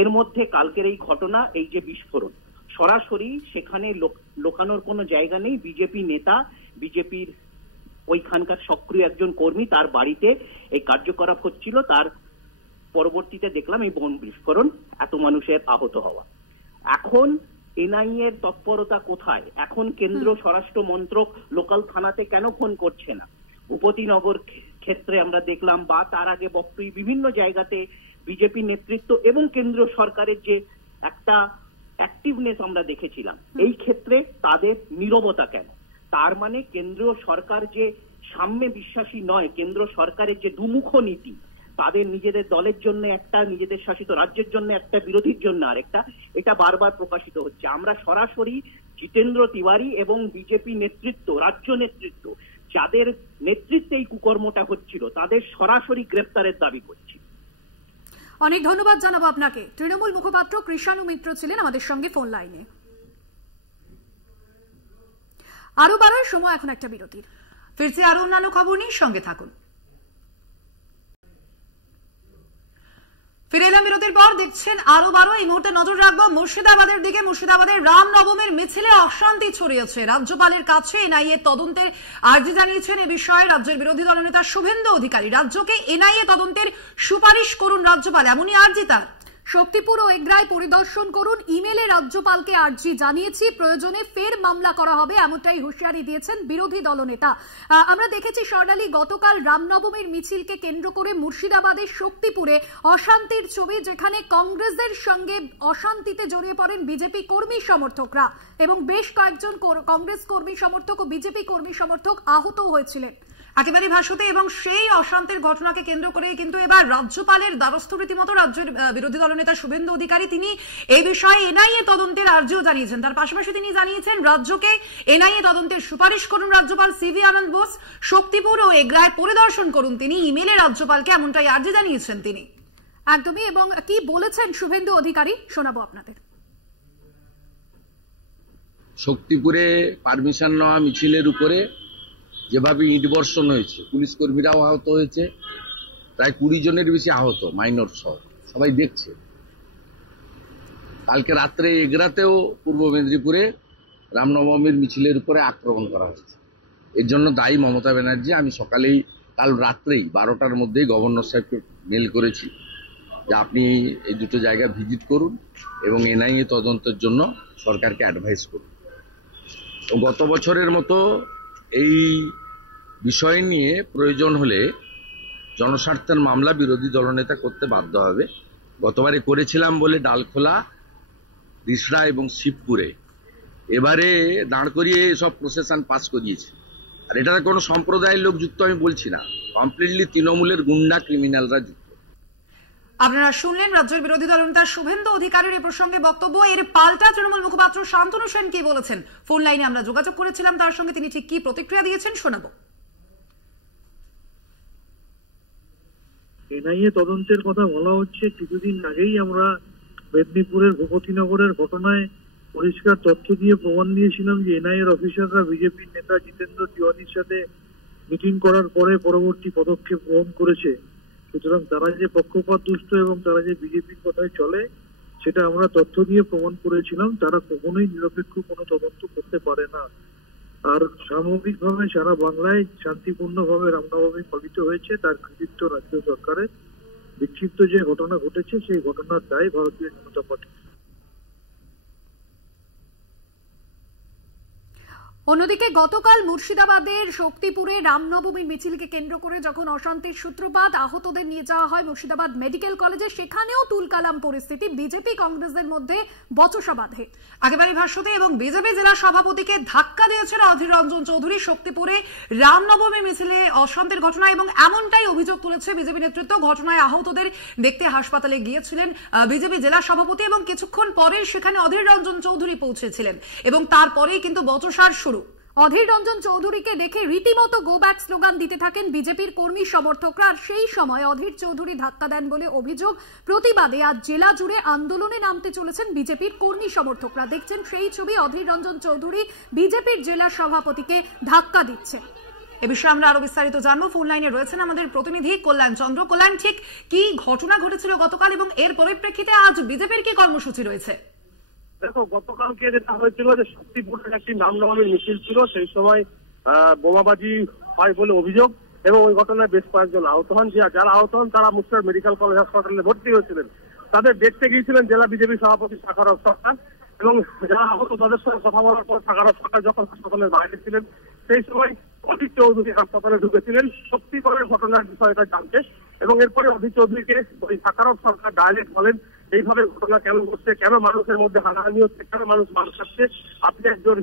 এর মধ্যে কালকের এই ঘটনা, এই যে বিস্ফোরণ, সরাসরি সেখানে লোকানোর কোনো জায়গা নেই। বিজেপি নেতা, বিজেপির ওইখানকার সক্রিয় একজন কর্মী, তার বাড়িতে এই কার্যকলাপ হচ্ছিল, তার পরবর্তীতে দেখলাম এই বোম বিস্ফোরণ, এত মানুষের আহত হওয়া। এখন এনআইএ এর তৎপরতা কোথায়? এখন কেন্দ্র স্বরাষ্ট্র মন্ত্রক লোকাল থানাতে কেন ফোন করছে না? ভূপতিনগর ক্ষেত্রে আমরা দেখলাম, বা তার আগে বক্তব্য বিভিন্ন জায়গাতে বিজেপি নেতৃত্ব এবং কেন্দ্রীয় সরকারের যে একটা অ্যাক্টিভনেস আমরা দেখেছিলাম, এই ক্ষেত্রে তাদের নীরবতা কেন? তার মানে কেন্দ্রীয় সরকার যে সাম্যে বিশ্বাসী নয়, কেন্দ্র সরকারের যে দুমুখ নীতি, তাদের নিজেদের দলের জন্য একটা, নিজেদের শাসিত রাজ্যের জন্য একটা, বিরোধীর জন্য আরেকটা, এটা বারবার প্রকাশিত হচ্ছে। আমরা সরাসরি জিতেন্দ্র তিওয়ারি এবং বিজেপি নেতৃত্ব, রাজ্য নেতৃত্ব, যাদের নেতৃত্বে এই কুকর্মটা হচ্ছিল, তাদের সরাসরি গ্রেফতারের দাবি করছি। অনেক ধন্যবাদ জানাবো আপনাকে। তৃণমূল মুখপাত্র কৃষাণু মিত্র ছিলেন আমাদের সঙ্গে ফোন লাইনে। আরো বাড়ার সময় এখন একটা বিরতির। ফিরছি আরো অন্যান্য খবর নিয়ে, সঙ্গে থাকুন। ফিরে এলাম বিরতির পর, দেখছেন আরো বারো। এই মুহূর্তে নজর রাখবো মুর্শিদাবাদের দিকে। মুর্শিদাবাদের রামনবমীর মিছিলে অশান্তি ছড়িয়েছে। রাজ্যপালের কাছে এনআইএ তদন্তের আর্জি জানিয়েছেন এ বিষয়ে রাজ্যের বিরোধী দলনেতা শুভেন্দু অধিকারী। রাজ্যকে এনআইএ তদন্তের সুপারিশ করুন রাজ্যপাল, এমনই আর্জি তার। শক্তিপুর ও এগ্রায় পরিদর্শন করুন, ইমেলে রাজ্যপালকে আর্জি জানিয়েছি, প্রয়োজনে ফের মামলা করা হবে, এমনটাই হুঁশিয়ারি দিয়েছেন বিরোধী দলনেতা। আমরা দেখেছি স্বর্ণালী, গতকাল রামনবমীর মিছিলকে কেন্দ্র করে মুর্শিদাবাদের শক্তিপুরে অশান্তির ছবি, যেখানে কংগ্রেসের সঙ্গে অশান্তিতে জড়িয়ে পড়েন বিজেপি কর্মী সমর্থকরা এবং বেশ কয়েকজন কংগ্রেস কর্মী সমর্থক ও বিজেপি কর্মী সমর্থক আহত হয়েছিলেন। একেবারে ভাষ্যতে, এবং সেই অশান্তির ঘটনাকে কেন্দ্র করেই কিন্তু এবার রাজ্যপালের দ্বারস্থ রীতিমতো রাজ্যের বিরোধী দলনেতা শুভেন্দু অধিকারী। তিনি এই বিষয়ে এনআইএ তদন্তের আর্জিও জানিয়েছেন। তার পাশাপাশি তিনি জানিয়েছেন রাজ্যকে এনআইএ তদন্তের সুপারিশ করুন রাজ্যপাল। সিভি আনন্দ বোস শক্তিপুর ও এগ্রায় পরিদর্শন করুন তিনি, ইমেলে রাজ্যপালকে এমনটাই আর্জি জানিয়েছেন তিনি। একদমই। এবং কি বলেছেন শুভেন্দু অধিকারী শোনাবো আপনাদের। শক্তিপুরে পারমিশন নেওয়া মিছিলের উপরে যেভাবে ইট বর্ষণ হয়েছে, পুলিশ কর্মীরাও আহত হয়েছে, প্রায় 20 জনের বেশি আহত, মাইনর সহ, সবাই দেখছে। কালকে রাত্রে এগরাতেও পূর্ব মেদিনীপুরে রামনবমীর মিছিলের উপরে আক্রমণ করা হয়েছে। এর জন্য দায়ী মমতা ব্যানার্জি। আমি সকালেই, কাল রাত্রেই 12টার মধ্যেই গভর্নর সাহেবকে মেল করেছি যে আপনি এই দুটো জায়গা ভিজিট করুন এবং এনআইএ তদন্তের জন্য সরকারকে অ্যাডভাইস করুন। গত বছরের মতো এই বিষয় নিয়ে প্রয়োজন হলে জনস্বার্থের মামলা বিরোধী দলনেতা করতে বাধ্য হবে। গতবারে করেছিলাম বলে ডালখোলা, রিসড়া এবং শিবপুরে এবারে দাঁড় করিয়ে সব প্রসেশন পাস করিয়েছি। আর এটাতে কোনো সম্প্রদায়ের লোক যুক্ত আমি বলছি না, কমপ্লিটলি তৃণমূলের গুন্ডা ক্রিমিনালরা যুক্ত। আপনারা শুনলেন রাজ্যের বিরোধী দলনেতা শুভেন্দু অধিকারীর এই প্রসঙ্গে বক্তব্য। এর পাল্টা তৃণমূল মুখপাত্র শান্তনু সেন কি বলেছেন, ফোন লাইনে আমরা যোগাযোগ করেছিলাম তার সঙ্গে, তিনি ঠিক কি প্রতিক্রিয়া দিয়েছেন শোনাবো। এনআইএ তদন্তের কথা বলা হচ্ছে। কিছুদিন আগেই আমরা মেদিনীপুরের ভূপতিনগরের ঘটনায় পরিষ্কার তথ্য দিয়ে প্রমাণ দিয়েছিলাম যে এনআইএর অফিসাররা বিজেপির নেতা জিতেন্দ্র তিওয়ারির সাথে মিটিং করার পরে পরবর্তী পদক্ষেপ গ্রহণ করেছে। সুতরাং তারা যে পক্ষপাত দুষ্ট এবং তারা যে বিজেপির কথায় চলে সেটা আমরা তথ্য দিয়ে প্রমাণ করেছিলাম। তারা কখনোই নিরপেক্ষ কোনো তদন্ত করতে পারে না। আর সামগ্রিকভাবে সারা বাংলায় শান্তিপূর্ণভাবে রামনবমী পালিত হয়েছে, তার কৃতিত্ব রাজ্য সরকারের। বিক্ষিপ্ত যে ঘটনা ঘটেছে সেই ঘটনার দায় ভারতীয় জনতা পার্টি। অন্যদিকে গতকাল মুর্শিদাবাদের শক্তিপুরে রামনবমীর মিছিলকে কেন্দ্র করে যখন অশান্তির সূত্রপাত, আহতদের নিয়ে যাওয়া হয় মুর্শিদাবাদ মেডিকেল কলেজে, সেখানেও তুলকালাম পরিস্থিতি, বিজেপি কংগ্রেসের মধ্যে বচসা বাঁধে। একেবারে ভাষ্যতে এবং বিজেপি জেলা সভাপতিকে ধাক্কা দিয়েছেন অধীর রঞ্জন চৌধুরী শক্তিপুরে রামনবমী মিছিলে অশান্তির ঘটনা, এবং এমনটাই অভিযোগ তুলেছে বিজেপি নেতৃত্ব। ঘটনায় আহতদের দেখতে হাসপাতালে গিয়েছিলেন বিজেপি জেলা সভাপতি এবং কিছুক্ষণ পরে সেখানে অধীর রঞ্জন চৌধুরী পৌঁছেছিলেন এবং তারপরেই কিন্তু বচসার শুরু। অধীর রঞ্জন চৌধুরীকে দেখে রীতিমতো গো ব্যাক স্লোগান দিতে থাকেন বিজেপির কর্মী সমর্থকরা, আর সেই সময় অধীর চৌধুরী ধাক্কা দেন বলে অভিযোগ। প্রতিবাদে আজ জেলা জুড়ে আন্দোলনে নামতে চলেছেন বিজেপির কর্মী সমর্থকরা। দেখছেন সেই ছবি, অধীর রঞ্জন চৌধুরী বিজেপির জেলা সভাপতিকে ধাক্কা দিচ্ছেন। এ বিষয়ে আমরা আরো বিস্তারিত জানবো। ফোন লাইনে রয়েছেন আমাদের প্রতিনিধি কল্যাণ চন্দ্র। কল্যাণ, ঠিক কি ঘটনা ঘটেছিল গতকাল এবং এর পরিপ্রেক্ষিতে আজ বিজেপির কি কর্মসূচি রয়েছে? দেখো, গতকালকে যেটা হয়েছিল যে শক্তিপুরের একটি রামনবমীর মিছিল ছিল, সেই সময় বোমাবাজি হয় বলে অভিযোগ এবং ওই ঘটনায় বেশ কয়েকজন আহত হন। যারা আহত হন তারা মুর্শিদাবাদ মেডিকেল কলেজ হাসপাতালে ভর্তি হয়েছিলেন। তাদের দেখতে গিয়েছিলেন জেলা বিজেপি সভাপতি সাখারফ সরকার, এবং যারা আহত তাদের সঙ্গে কথা বলার পর সাখারফ সরকার যখন হাসপাতালের বাইরে ছিলেন সেই সময় অধীর চৌধুরী হাসপাতালে ঢুকেছিলেন শক্তিপুরের ঘটনার বিষয়টা জানতে, এবং এরপরে অধীর চৌধুরীকে ওই সাখারফ সরকার ডাইরেক্ট বলেন এইভাবে ঘটনা কেন ঘটছে, কেন মানুষের মধ্যে হানাহানি হচ্ছে, কেন মানুষ মার খাচ্ছে, আপনি একজন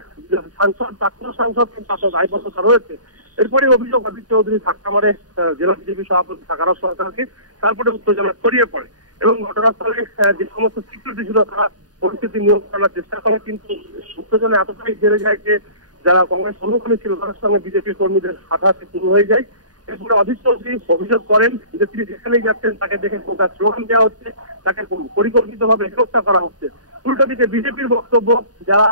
সাংসদ, প্রাক্তন সাংসদ, কিন্তু আপনার দায়বদ্ধতা রয়েছে। এরপরে অভিযোগ অধীর চৌধুরী ধাক্কা মারে জেলা বিজেপি সভাপতি সাখারফ সরকারকে, তারপরে উত্তেজনা ছড়িয়ে পড়ে এবং ঘটনাস্থলে যে সমস্ত সিকিউরিটি ছিল তারা পরিস্থিতি নিয়ন্ত্রণ করার চেষ্টা করে, কিন্তু উত্তেজনা এতটাই বেড়ে যায় যে যারা কংগ্রেস অনুকূলে ছিল তাদের সঙ্গে বিজেপির কর্মীদের হাতাহাতি শুরু হয়ে যায়। এরপরে অধীর চৌধুরী অভিযোগ করেন যে তিনি যেখানেই যাচ্ছেন তাকে দেখে কোথায় স্লোগান দেওয়া হচ্ছে, তাকে পরিকল্পিতভাবে হেনস্থা করা হচ্ছে। উল্টো দিকে বিজেপির বক্তব্য, যারা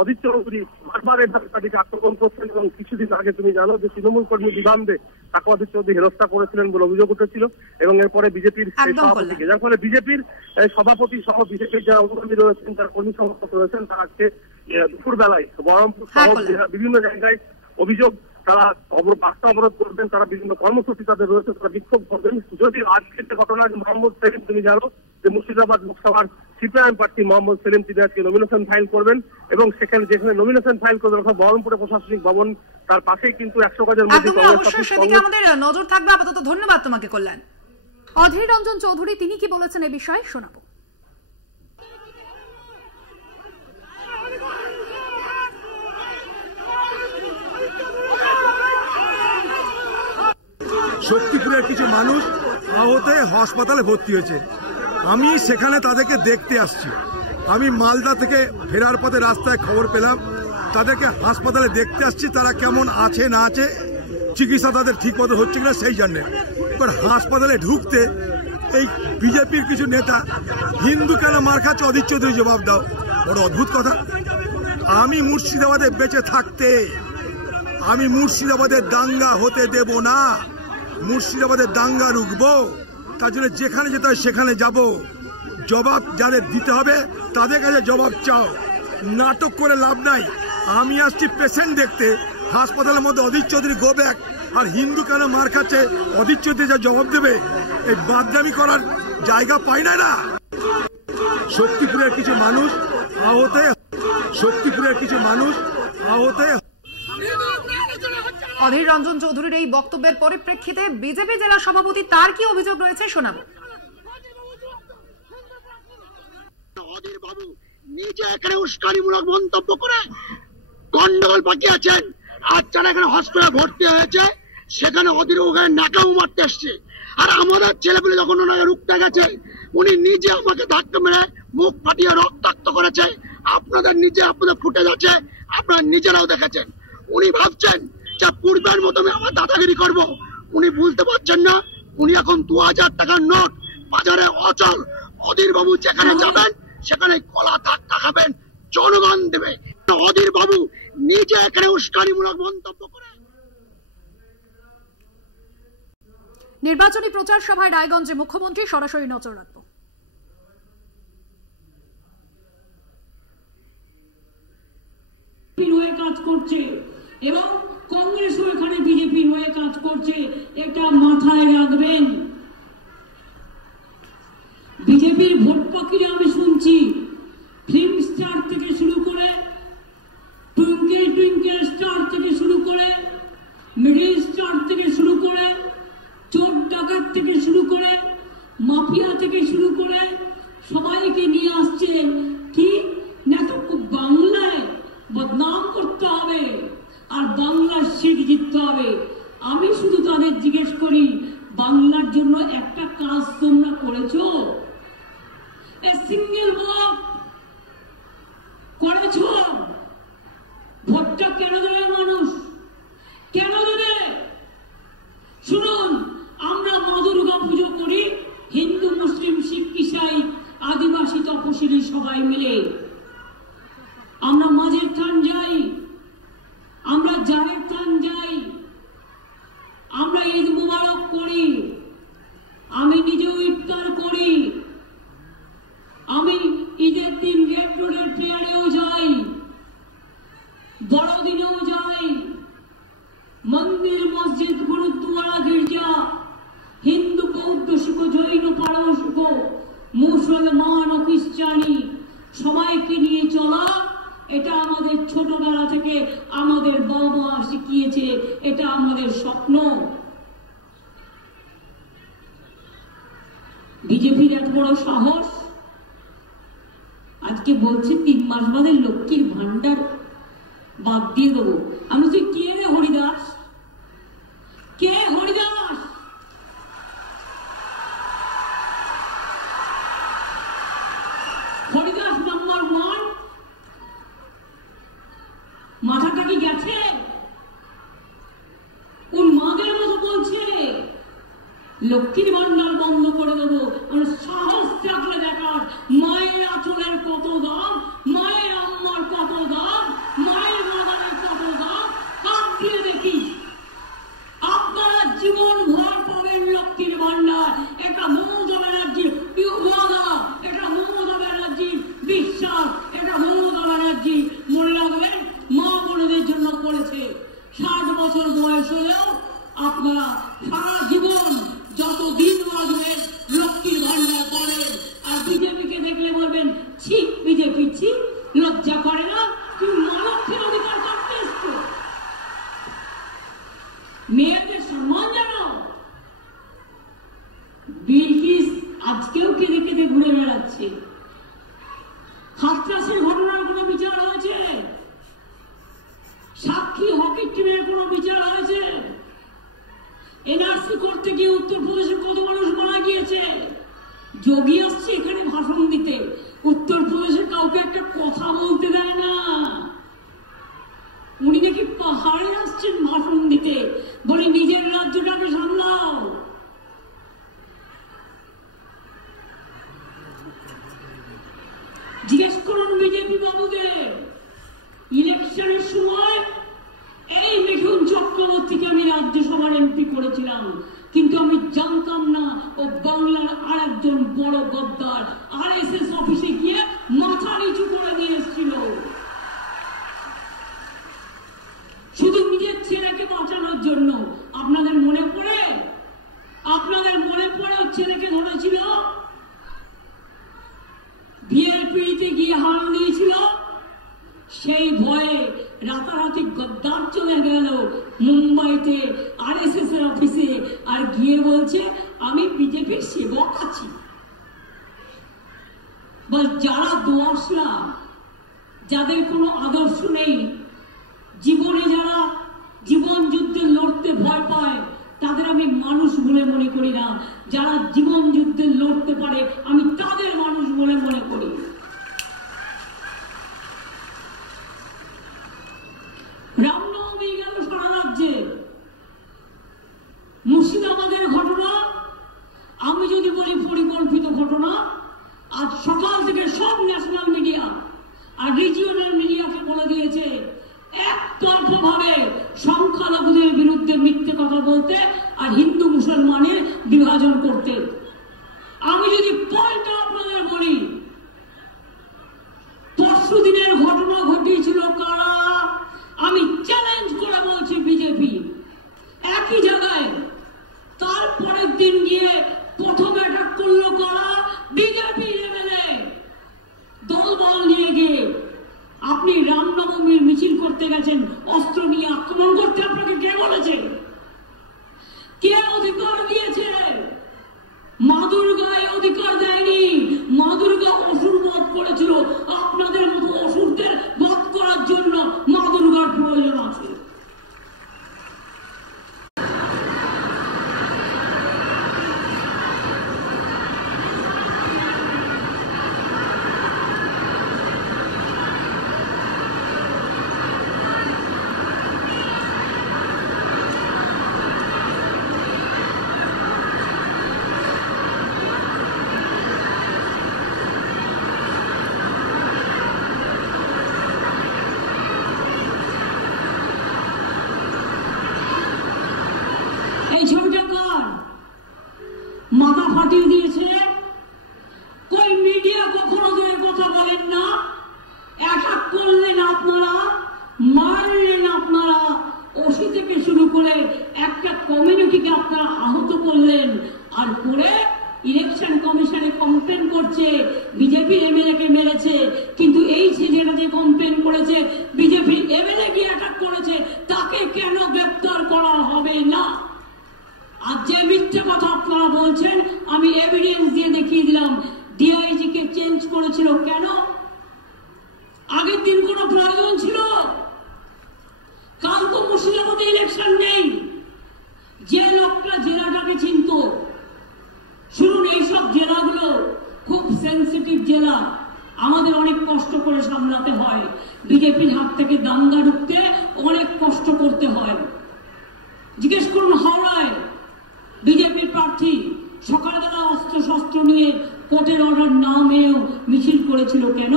অধীর চৌধুরী বারবার এভাবে তাদেরকে আক্রমণ করছেন, এবং কিছুদিন আগে তুমি জানো যে তৃণমূল কর্মী বিভান্দে তাকে অধীর চৌধুরী হেনস্থা করেছিলেন বলে অভিযোগ উঠেছিল, এবং এরপরে বিজেপির সভাপতিকে, যার ফলে বিজেপির সভাপতি সহ বিজেপির যারা অনুগামী রয়েছেন, যারা কর্মী সমর্থক রয়েছেন, তারা আজকে দুপুর বেলায় বহরমপুর সহ বিভিন্ন জায়গায় অভিযোগ তারা রাস্তা অবরোধ করবেন, তারা বিভিন্ন কর্মসূচি তাদের রয়েছে, তারা বিক্ষোভ করবেন। যদি আজকের যে ঘটনা, মোহাম্মদ সেলিম, তুমি জানো যে মুর্শিদাবাদ লোকসভার সিপিআইএম প্রার্থী মোহাম্মদ সেলিম তিনি আজকে নমিনেশন ফাইল করবেন, এবং সেখানে যেখানে নমিনেশন ফাইল করবেন অর্থাৎ বহরমপুরে প্রশাসনিক ভবন, তার পাশেই কিন্তু 100 গজের মধ্যে সেদিকে আমাদের নজর থাকবে। আপাতত ধন্যবাদ তোমাকে কল্যাণ। অধীর রঞ্জন চৌধুরী তিনি কি বলেছেন এ বিষয়ে শোনাবো। শক্তিপুরের কিছু মানুষ আহত হয়ে হাসপাতালে ভর্তি হয়েছে, আমি সেখানে তাদেরকে দেখতে আসছি। আমি মালদা থেকে ফেরার পথে রাস্তায় খবর পেলাম, তাদেরকে হাসপাতালে দেখতে আসছি, তারা কেমন আছে না আছে, চিকিৎসা তাদের ঠিক মতো হচ্ছে কিনা সেই জন্যে। এবার হাসপাতালে ঢুকতে এই বিজেপির কিছু নেতা হিন্দু কেন মার খাচ্ছে, অধীর চৌধুরী জবাব দাও, বড় অদ্ভুত কথা। আমি মুর্শিদাবাদে বেঁচে থাকতে আমি মুর্শিদাবাদের দাঙ্গা হতে দেব না, মুর্শিদাবাদের দাঙ্গা রুখবো, তার জন্য যেখানে যেতে হয় সেখানে যাব। জবাব যাদের দিতে হবে তাদের কাছে জবাব চাও, নাটক করে লাভ নাই। আমি আসছি পেশেন্ট দেখতে, হাসপাতালের মধ্যে অধীর চৌধুরী গো ব্যাক, আর হিন্দু কেন মার খাচ্ছে অধীর চৌধুরী যা জবাব দেবে, এই বাদনামি করার জায়গা পাই না। শক্তিপুরের কিছু মানুষ আহত, শক্তিপুরের কিছু মানুষ আহত। অধীর রঞ্জন চৌধুরীর এই বক্তব্যের পরিপ্রেক্ষিতে বিজেপি জেলা সভাপতি তার কি অভিযোগ রয়েছে শোনাবো। অধীর বাবু নিজে এখানে উস্কানিমূলক মন্তব্য করে গন্ডগোল পাকিয়েছেন, আর যারা এখানে হসপিটালে ভর্তি হয়েছে সেখানে অধীর ওখানে নাকাও মারতে এসছে। আর আমাদের ছেলেপেলে যখন ওনাকে রুখতে গেছে উনি নিজে আমাকে ধাক্কা মেরে মুখ ফাটিয়ে রক্তাক্ত করেছে। আপনাদের ফুটেজ আছে, আপনারা নিজেরাও দেখেছেন। উনি ভাবছেন যে পূর্বের মতো আমি আমার দাদাগিরি করব, উনি বুঝতে পারছেন না উনি এখন 2000 টাকার নোট বাজারে অচল। অধীর বাবু যেখানে যাবেন সেখানে কলা ধাক্কা খাবেন, জনগণ দেবে। অধীর বাবু নিজে এখানে উস্কানিমূলক মন্তব্য করে। নির্বাচনী প্রচার সভায় রায়গঞ্জে মুখ্যমন্ত্রী, সরাসরি নজর রাখবো। কাজ করছে এবং কংগ্রেসও এখানে বিজেপির হয়ে কাজ করছে, এটা মাথায় রাখবেন। বিজেপির ভোট পাখিরে আমি শুনছি ফিল্ম স্টার থেকে শুরু করে, টুইঙ্কেল টুইঙ্কেল স্টার থেকে শুরু করে, মিডিল স্টার থেকে শুরু করে, চোর ডাকাত থেকে শুরু করে, মাফিয়া থেকে শুরু করে সবাইকে নিয়ে আসছে কি না তো বাংলায় বদনাম করতে হবে আর বাংলার সিট জিততে হবে। আমি শুধু তাদের জিজ্ঞেস করি, বাংলার জন্য একটা কাজ তোমরা করেছো? সিঙ্গেল ভোট করেছো? ভোটটা কেন দেবে মানুষ? কেন দেবে? শুনুন, আমরা মা দুর্গা পুজো করি হিন্দু, মুসলিম, শিখ, ইসাই, আদিবাসী, তপশিলি সবাই মিলে। আমরা মাঝের থান যাই, আমরা জাহের থান যাই, আমরা ঈদ মুবারক করি, আমি নিজেও ইফতার করি, আমি ঈদের দিন রেড রোডের প্রেয়ারেও যাই, বড়দিনেও যাই, মন্দির, মসজিদ, গুরুদ্বারা, গির্জা, হিন্দু, বৌদ্ধ, শিখ, জৈন, পারসিক, মুসলমান ও খ্রিস্টানি সবাইকে নিয়ে চলা, এটা আমাদের ছোটবেলা থেকে আমাদের বাবা শিখিয়েছে, এটা আমাদের স্বপ্ন। বিজেপির এত বড় সাহস, আজকে বলছে 3 মাস বাদে লক্ষ্মীর ভান্ডার বাদ দিয়ে দেবো। আমি তুই কে রে হরিদাস? কে হরিদাস? হরিদাস নাম্বার 1। মাথাটা কি গেছে? কোন মাদের মতো বলছে লক্ষ্মীর ভান্ডার বন্ধ করে দেবো। আর সাহস থাকলে দেখার মায়ের আঁচলের কত দাম, মায়ের আম্মার কত দাম, মায়ের বাগানের কত দাম, হাত দিয়ে দেখি। আপনারা জীবন ভর পাবেন লক্ষ্মীর ভান্ডার। এটা মমতা ব্যানার্জির ওয়াদা, এটা মমতা ব্যানার্জির বিশ্বাস, এটা মমতা ব্যানার্জি মনে রাখবেন মা বোনদের জন্য করেছে। 60 বছর বয়স হলেও আপনারা সারা জীবন যতদিন বাঁচবেন লক্ষ্মীর ভান্ডার পাবেন। আর বিজেপিকে দেখলে বলবেন ছি বিজেপি, ছি, লজ্জা করে না? তুমি লক্ষ্মীর অধিকার করতে এসছো, মেয়েদের সম্মান জানাও। বিলকিস আজকেও কেঁদে কেঁদে ঘুরে বেড়াচ্ছে। হাতরাসের ঘটনার কোনো বিচার হয়েছে? সাক্ষী হকির টিমের কোনো বিচার হয়েছে? এনআরসি করতে গিয়ে উত্তরপ্রদেশে কত মানুষ মারা গিয়েছে। যোগী আসছে এখানে ভাষণ দিতে, উত্তরপ্রদেশে কাউকে একটা কথা বলতে দেয় না। উনি নাকি পাহাড়ে আসছেন ভাষণ দিতে, বলে নিজের রাজ্যটাকে সামলাও। জিজ্ঞেস করুন বিজেপি বাবুদের, ইলেকশনের সময় এই মিঠুন চক্রবর্তীকে আমি রাজ্যসভার এমপি করেছিলাম, কিন্তু আমি জানতাম না ও বাংলার আর একজন বড় গদ্দার। আরএসএস অফিসে গিয়ে মাথা নিচু করে দিয়ে এসেছিল শুধু নিজের ছেলেকে বাঁচানোর জন্য। আপনাদের মনে পড়ে? আপনাদের মনে পড়ে ওর ছেলেকে ধরেছিল, বিয়ের পিড়িতে গিয়ে হাল দিয়েছিল। সেই ভয়ে রাতারাতি গদ্দার চলে গেল মুম্বাইতে আরএসএস এর অফিসে, আর গিয়ে বলছে আমি বিজেপির সেবক আছি। বল যারা দোয়াশরা, যাদের কোনো আদর্শ নেই, জীবনে যারা লড়তে ভয় পায় তাদের আমি মানুষ বলে মনে করি না। যারা জীবন যুদ্ধে লড়তে পারে আমি তাদের মানুষ বলে মনে করি। রামনবমী গেল সারা রাজ্যে, মুর্শিদাবাদের ঘটনা আমি যদি বলি পরিকল্পিত ঘটনা, আজ সকাল থেকে সব ন্যাশনাল মিডিয়া আর রিজিওনাল মিডিয়াকে বলে দিয়েছে একতরফা ভাবে সংখ্যালঘুদের বিরুদ্ধে মিথ্যে কথা বলতে আর হিন্দু মুসলমানের বিভাজন করতে। আমি যদি পলটা আপনাদের বলি, পরশু দিনের ঘটনা ঘটিয়েছিল কারা? আমি চ্যালেঞ্জ করে বলছি বিজেপি। একই জায়গায় তারপরের দিন গিয়ে প্রথম অ্যাটাক করলো কারা? বিজেপি এমএলএ দলবল নিয়ে গিয়ে। আপনি রামনবমীর মিছিল করতে গেছেন, অস্ত্র নিয়ে আক্রমণ করতে আপনাকে কে বলেছে? কে অধিকার দিয়েছে? মা দুর্গায় অধিকার দেয়নি। মা দুর্গা অসুর বধ করেছিল। আপনাদের মতো অসুরদের বধ করার জন্য মা দুর্গার প্রয়োজন আছে। এই ছবিটা কার? মাথা ফাটিয়ে দিয়েছে। কই মিডিয়া কখনো এর কথা বলেন না। অ্যাটাক করলেন আপনারা, মারলেন আপনারা, ওসি থেকে শুরু করে একটা কমিউনিটিকে আপনারা আহত করলেন। আর করে ইলেকশন কমিশনে কমপ্লেন করছে বিজেপি এমএলএ কে মেরেছে। কিন্তু এই ছেলেটা যে কমপ্লেন করেছে বিজেপি এমএলএ কি অ্যাটাক করেছে, তাকে কেন গ্রেফতার করা হবে না? আর যে মিথ্যে কথা আপনারা বলছেন আমি এভিডেন্স দিয়ে দেখিয়ে দিলাম। ডিআইজি কে চেঞ্জ করেছিল কেন? আগের দিন কোনো প্রয়োজন ছিল? কাল তো মুর্শিদাবাদে ইলেকশন নেই। যে লোকটা জেলাটাকে চিনত, শুনুন, এইসব জেলাগুলো খুব সেন্সিটিভ জেলা, আমাদের অনেক কষ্ট করে সামলাতে হয়। বিজেপির হাত থেকে দাঙ্গা ঢুকতে অনেক কষ্ট করতে হয়। জিজ্ঞেস করুন হাওড়ায় বিজেপির প্রার্থী সকালবেলা অস্ত্র শস্ত্র নিয়ে কোর্টের অর্ডার না মেনেও মিছিল করেছিল কেন?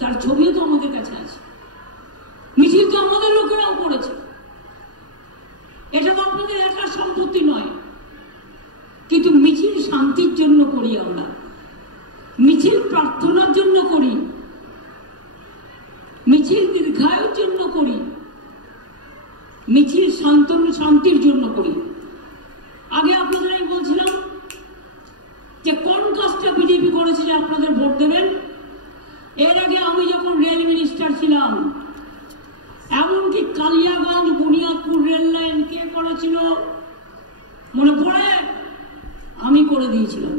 তার ছবিও তো আমাদের কাছে আছে। মিছিল তো আমাদের লোকেরাও করেছে। এটা তো আপনাদের একার সম্পত্তি নয়। কিন্তু মিছিল শান্তির জন্য করি আমরা, মিছিল প্রার্থনার জন্য করি, মিছিল দীর্ঘায়ুর জন্য করি, মিছিল শান্তির জন্য করি। আগে আপনাদের আমি বলছিলাম যে কোন কাজটা বিজেপি করেছে যে আপনাদের ভোট দেবেন। এর আগে আমি যখন রেল মিনিস্টার ছিলাম, এমনকি কালিয়াগঞ্জ বুনিয়াদপুর রেল লাইন কে করেছিল মনে পড়ে? আমি করে দিয়েছিলাম।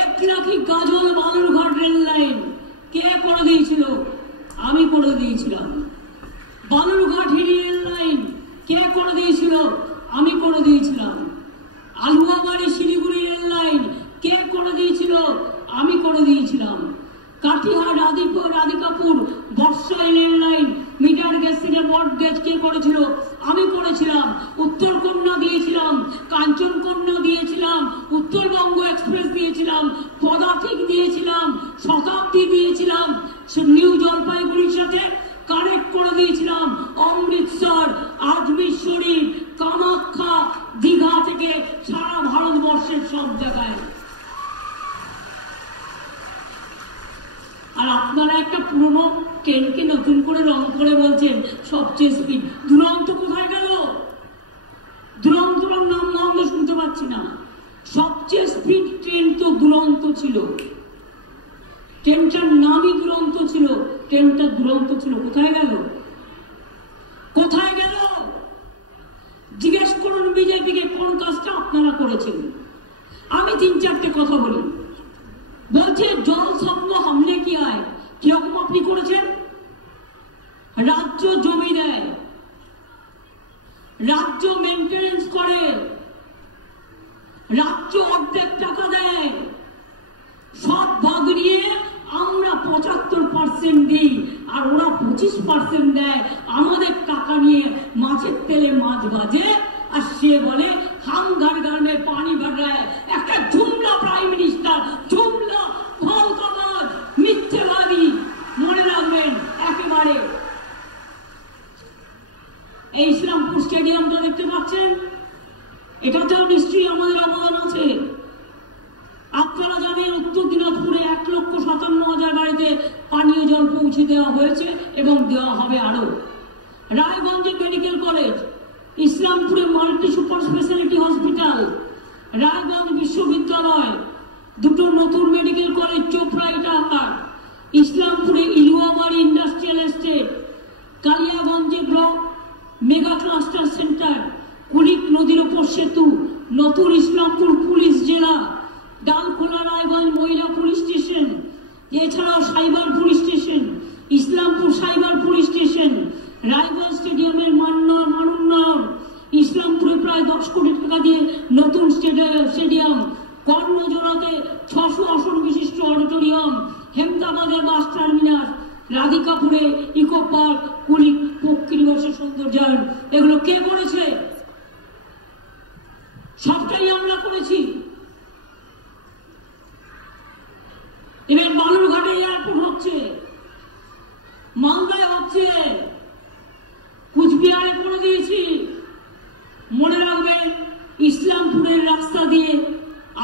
1 লাখি গাজল বালুরঘাট রেল লাইন কে করে দিয়েছিল? আমি করে দিয়েছিলাম। বালুরঘাট হিলি রেল লাইন কে করে দিয়েছিল? আমি করে দিয়েছিলাম। আলুয়াবাড়ি শিলিগুড়ি রেল লাইন কে করে দিয়েছিল? আমি করে দিয়েছিলাম। Katihar Radhikapur Barsoi rail line metre gauge থেকে বট গেজ কে করেছিল? আমি করেছিলাম। উত্তরকন্যা দিয়েছিলাম, কাঞ্চনকন্যা দিয়েছিলাম, উত্তরবঙ্গ এক্সপ্রেস দিয়েছিলাম, পদাতিক দিয়েছিলাম, শতাব্দী দিয়েছিলাম, নিউ জলপাইগুড়ির সাথে কানেক্ট করে দিয়েছিলাম। অমৃতসর, আজমির শরীফ, কামাখ্যা, দীঘা থেকে সারা ভারতবর্ষের সব জায়গায়। আর আপনারা একটা পুরনো ট্রেনকে নতুন করে রং করে বলছেন সবচেয়ে স্পিড। দুরন্ত কোথায় গেল? দুরন্তর নাম গন্ধ শুনতে পাচ্ছি না। সবচেয়ে স্পিড ট্রেন তো দুরন্ত ছিল, ট্রেনটার নামই দুরন্ত ছিল, ট্রেনটা দুরন্ত ছিল। কোথায় গেল? কোথায় গেল? জিজ্ঞেস করুন বিজেপিকে কোন কাজটা আপনারা করেছেন। আমি 3-4টে কথা বলি। বলছে জল স্বপ্ন হামলে কি হয়, কিরকম আপনি করেছেন? রাজ্য জমি দেয়, রাজ্য মেনটেনেন্স করে, রাজ্য অর্ধেক টাকা দেয়, সব ভাগ নিয়ে আমরা 75% দিই আর ওরা 25% দেয়। আমাদের টাকা নিয়ে মাছের তেলে মাছ ভাজে আর সে বলে হাম ঘর ঘর মে পানি ভর রা হ্যায়। একটা জুমলা প্রাইম মিনিস্টার, জুমলা ফালতুবাজ, মিথ্যাবাদী, মনে রাখবেন একেবারে। এই ইসলামপুর স্টেডিয়ামটা দেখতে পাচ্ছেন, এটাতেও নিশ্চয়ই আমাদের অবদান আছে। আপনারা জানেন উত্তর দিনাজপুরে 1,57,000 বাড়িতে পানীয় জল পৌঁছে দেওয়া হয়েছে এবং দেওয়া হবে আরো। রায়গঞ্জে মেডিকেল কলেজ, ইসলামপুরে multi super speciality hospital, Raiganj বিশ্ববিদ্যালয়, দুটো নতুন মেডিকেল কলেজ চোপড়া ইটাহার, ইসলামপুরে ইলুয়াবাড়ি ইন্ডাস্ট্রিয়াল এস্টেট, কালিয়াগঞ্জে block mega cluster centre, Kulik নদীর ওপর সেতু, নতুন ইসলামপুর পুলিশ জেলা, ডালখোলা রায়গঞ্জ মহিলা পুলিশ স্টেশন, এছাড়াও cyber police station, Islampur cyber police station, Raiganj স্টেডিয়ামের মানোন্নয়ন, ইসলামপুরে প্রায় 10 কোটি টাকা দিয়ে নতুন স্টেডিয়াম, কর্ণজোড়াতে 600 আসন বিশিষ্ট অডিটোরিয়াম, হেমদাবাদে বাস টার্মিনাস, রাধিকাপুরে ইকো পার্ক, কুলিক পক্ষী নিবাসের সৌন্দর্যায়ন। এগুলো কে করেছে? সবটাই আমরা করেছি। এবার বালুরঘাটে এয়ারপোর্ট হচ্ছে, মালদায় হচ্ছে, কুচবিহারে করে দিয়েছি। মনে রাখবেন ইসলামপুরের রাস্তা দিয়ে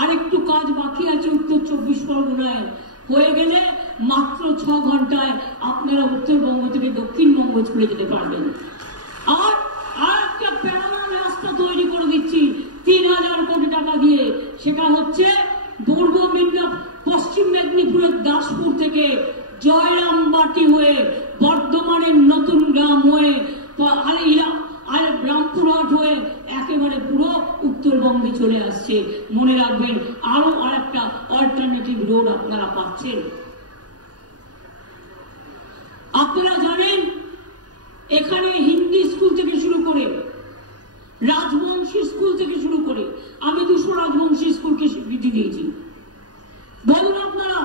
আরেকটু কাজ বাকি আছে উত্তর 24 পরগনায়। হয়ে গেলে মাত্র 6 ঘন্টায় আপনারা উত্তরবঙ্গ থেকে দক্ষিণবঙ্গ চলে যেতে পারবেন। আর একটা প্যারালাল রাস্তা তৈরি করে দিচ্ছি 3,000 কোটি টাকা দিয়ে। সেটা হচ্ছে পশ্চিম মেদিনীপুরের দাসপুর থেকে জয়রামবাটি হয়ে বর্ধমানের নতুন গ্রাম হয়ে রামপুরহাট হয়ে একেবারে পুরো উত্তরবঙ্গে চলে আসছে। মনে রাখবেন আরো আরেকটা অল্টারনেটিভ রোড আপনারা পাচ্ছেন। আপনারা জানেন এখানে হিন্দি স্কুল থেকে শুরু করে রাজবংশী স্কুল থেকে শুরু করে আমি 200 রাজবংশী স্কুলকে স্বীকৃতি দিয়েছি। বলুন আপনারা,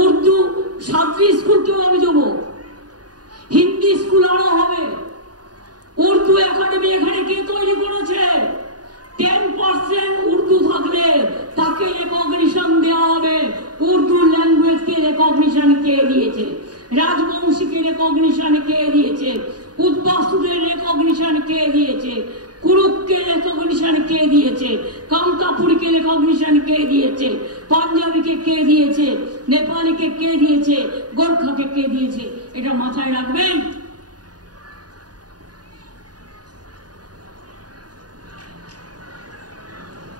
উর্দু ছাত্রী স্কুলকেও আমি দেবো, হিন্দি স্কুল আরো হবে। উর্দু একাডেমি এখানে কে তৈরি করেছে? 10% উর্দু থাকলে তাকে রেকগনিশন দেওয়া হবে। উর্দু ল্যাঙ্গুয়েজকে রেকগনিশন কে দিয়েছে? রাজবংশীকে রেকগনিশন কে দিয়েছে? উদ্বাস্তুদের রেকগনিশন কে দিয়েছে? কুরুককে রেকগনিশন কে দিয়েছে? কামতাপুরীকে রেকগনিশন কে দিয়েছে? পাঞ্জাবিকে কে দিয়েছে? নেপালিকে কে দিয়েছে? গোর্খাকে কে দিয়েছে? এটা মাথায় রাখবেন।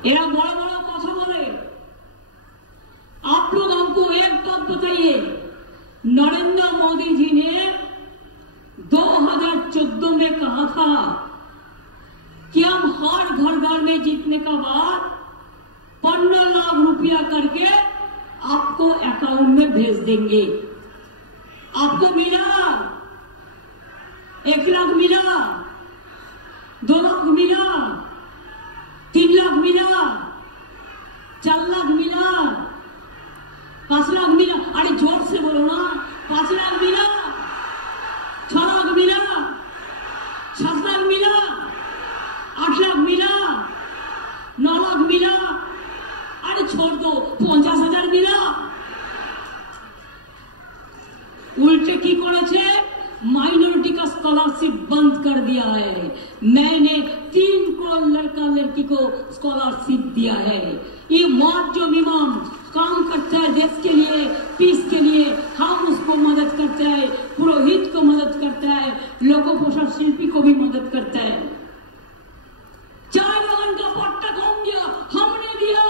एरा बड़ा बड़ा कथा बोले। आप लोग हमको एक बात बताइए, नरेंद्र मोदी जी ने 2014 में कहा था कि हम हर घर घर में जीतने का बाद 15 लाख रुपया करके आपको अकाउंट में भेज देंगे। आपको मिला? 1 लाख मिला, 2 लाख मिला, 3 लाख मिला, 4 लाख मिला, 5 लाख मिला। अरे जोर से बोलो ना। 5 लाख मिला, 6 लाख मिला, 7 लाख मिला, 8 लाख मिला, 9 लाख मिला। अरे छोड़ दो, 50,000 मिला। उल्टे की करेছে, माइनॉरिटी का स्कॉलरशिप बंद कर दिया है। मैंने 3 करोड़ लड़का लड़की को स्कॉलरशिप दिया है। ये मुआज्जम इमाम काम करता है देश के लिए, पीस के लिए, हम उसको मदद करता है, पुरोहित को मदद करता है, लोगों पोषण शिल्पी को भी मदद करता है। चाय बगान का पट्टा कौन दिया? हमने दिया,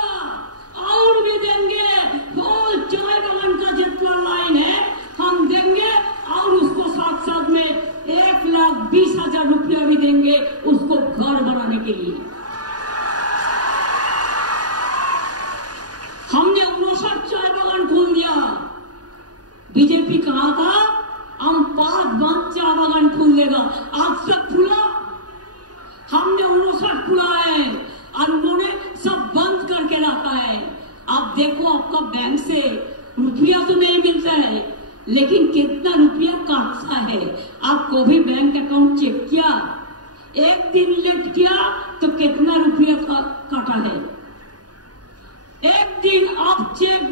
और भी देंगे। वो चाय बगान का जितना लाइन है हम देंगे, और उसको साथ साथ में 1,20,000 रुपया भी देंगे उसको घर बनाने के लिए। हमने 59 चाय बागान खोल दिया। बीजेपी कहा था हम 5 चाय बागान खोल देगा, आज तक खुला? एक दिन लेट किया तो कितना रुपया काटा है। एक दिन आप चेक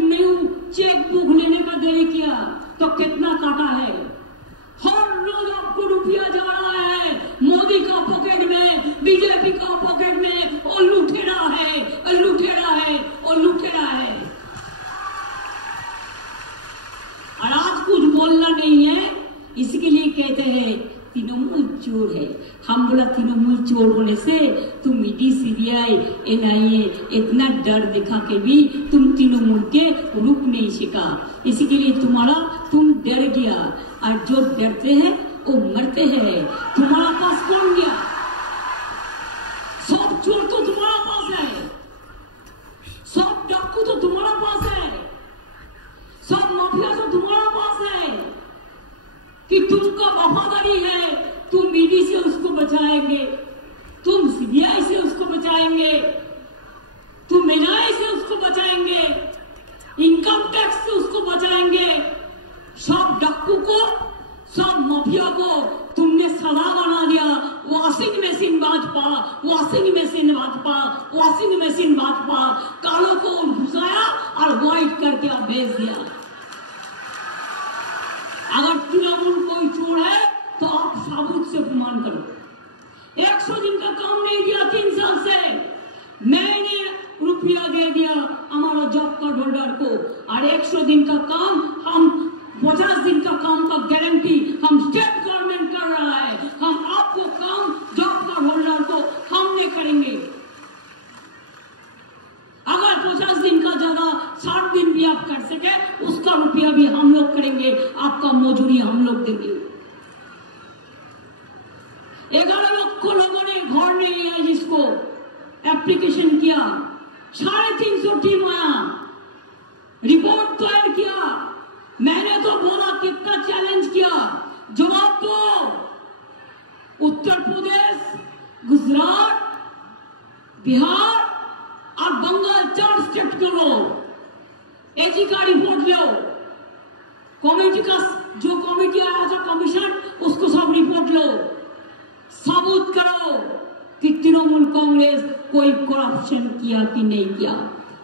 बुक लेने का देरी किया तो कितना काटा है। हर रोज आपको रुपया जा रहा है मोदी का पॉकेट में, बीजेपी का पॉकेट में, और लुटेरा है और लुटेरा है और लुटेरा है। और आज कुछ बोलना नहीं है, इसके लिए कहते हैं तृणमूल चोर है। हम बोला तृणमूल चोर होने से तुम ईडी, सीबीआई, एनआईए इतना डर दिखा के भी तुम तृणमूल के रुक नहीं सका। इसी के लिए तुम डर गया, और जो डरते हैं वो मरते हैं। तुम्हारा पास कौन गया? सब चोर तो तुम्हारा पास है, सब डाकू तो तुम्हारा पास है, सब माफिया तो तुम्हारा पास है। कि तुमका वफादारी है, तुम ईडी से उसको बचाएंगे, तुम सीबीआई से उसको बचाएंगे, तुम एनआईए से उसको बचाएंगे, इनकम टैक्स से उसको बचाएंगे। सब डाकू को, सब माफिया को तुमने सदा बना दिया। Washing machine Bhajpa, washing machine Bhajpa, washing machine Bhajpa. कालों को घुसाया और व्हाइट करके आप भेज दिया। अगर तृणमूल कोई चोर है तो आप साबुत से अपमान करो। 100 दिन का काम नहीं दिया 3 साल से, मैंने रुपया दे दिया हमारा जॉब कार्ड होल्डर को, और 100 दिन का काम हम 50 दिन का काम का गारंटी हम स्टेट गवर्नमेंट कर रहा है। हम आपको काम जॉब कार्ड होल्डर को हमने करेंगे। अगर 50 दिन का ज्यादा 60 दिन भी आप कर सके, उसका रुपया भी हम लोग करेंगे, आपका मजूरी हम लोग देंगे। 11 लाख लोगों ने घर नहीं लिया, जिसको एप्लीकेशन किया, 350 टीम आया, रिपोर्ट तैयार किया। मैंने तो बोला कितना चैलेंज किया, जवाब दो। उत्तर प्रदेश, गुजरात, बिहार और बंगाल 4 स्टेट के लोग एजी का रिपोर्ट लो। कमेटी का जो कमेटी आया था, कमीशन, उसको सब रिपोर्ट लो, साबुत करो कि तृणमूल कांग्रेस कोई करप्शन किया कि नहीं किया।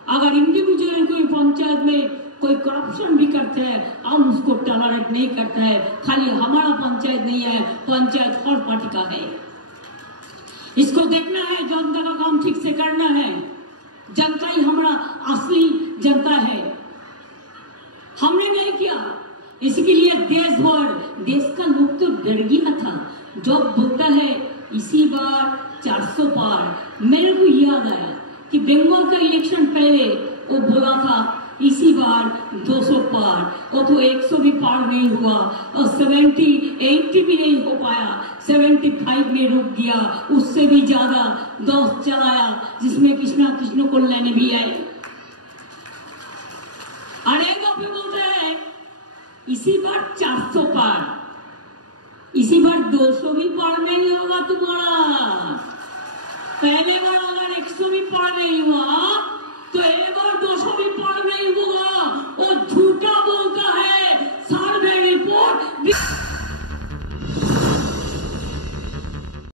अगर इंडिविजुअल कोई पंचायत में कोई करप्शन भी करते हैं, हम उसको टॉलरेट नहीं करते हैं। खाली हमारा पंचायत नहीं है, पंचायत हर पार्टी का है। इसको देखना है, जनता का काम ठीक से करना है। जनता ही हमारा असली जनता है, हमने नहीं किया। इसके लिए देश भर, देश का लोग तो डर गया था। जब बोलता है इसी बार 400 पार, मेरे को याद आया कि बंगाल का इलेक्शन पहले वो बोला था इसी बार 200 पार, वो तो 100 भी पार नहीं हुआ, और 70, 80 भी नहीं हो पाया, 75 में रुक गया। उससे भी ज्यादा 10 चलाया, जिसमें कृष्ण को लेने भी आए। अरेगा पे बोलते हैं इसी बार 400 पार, इसी बार 200 भी पार नहीं होगा तो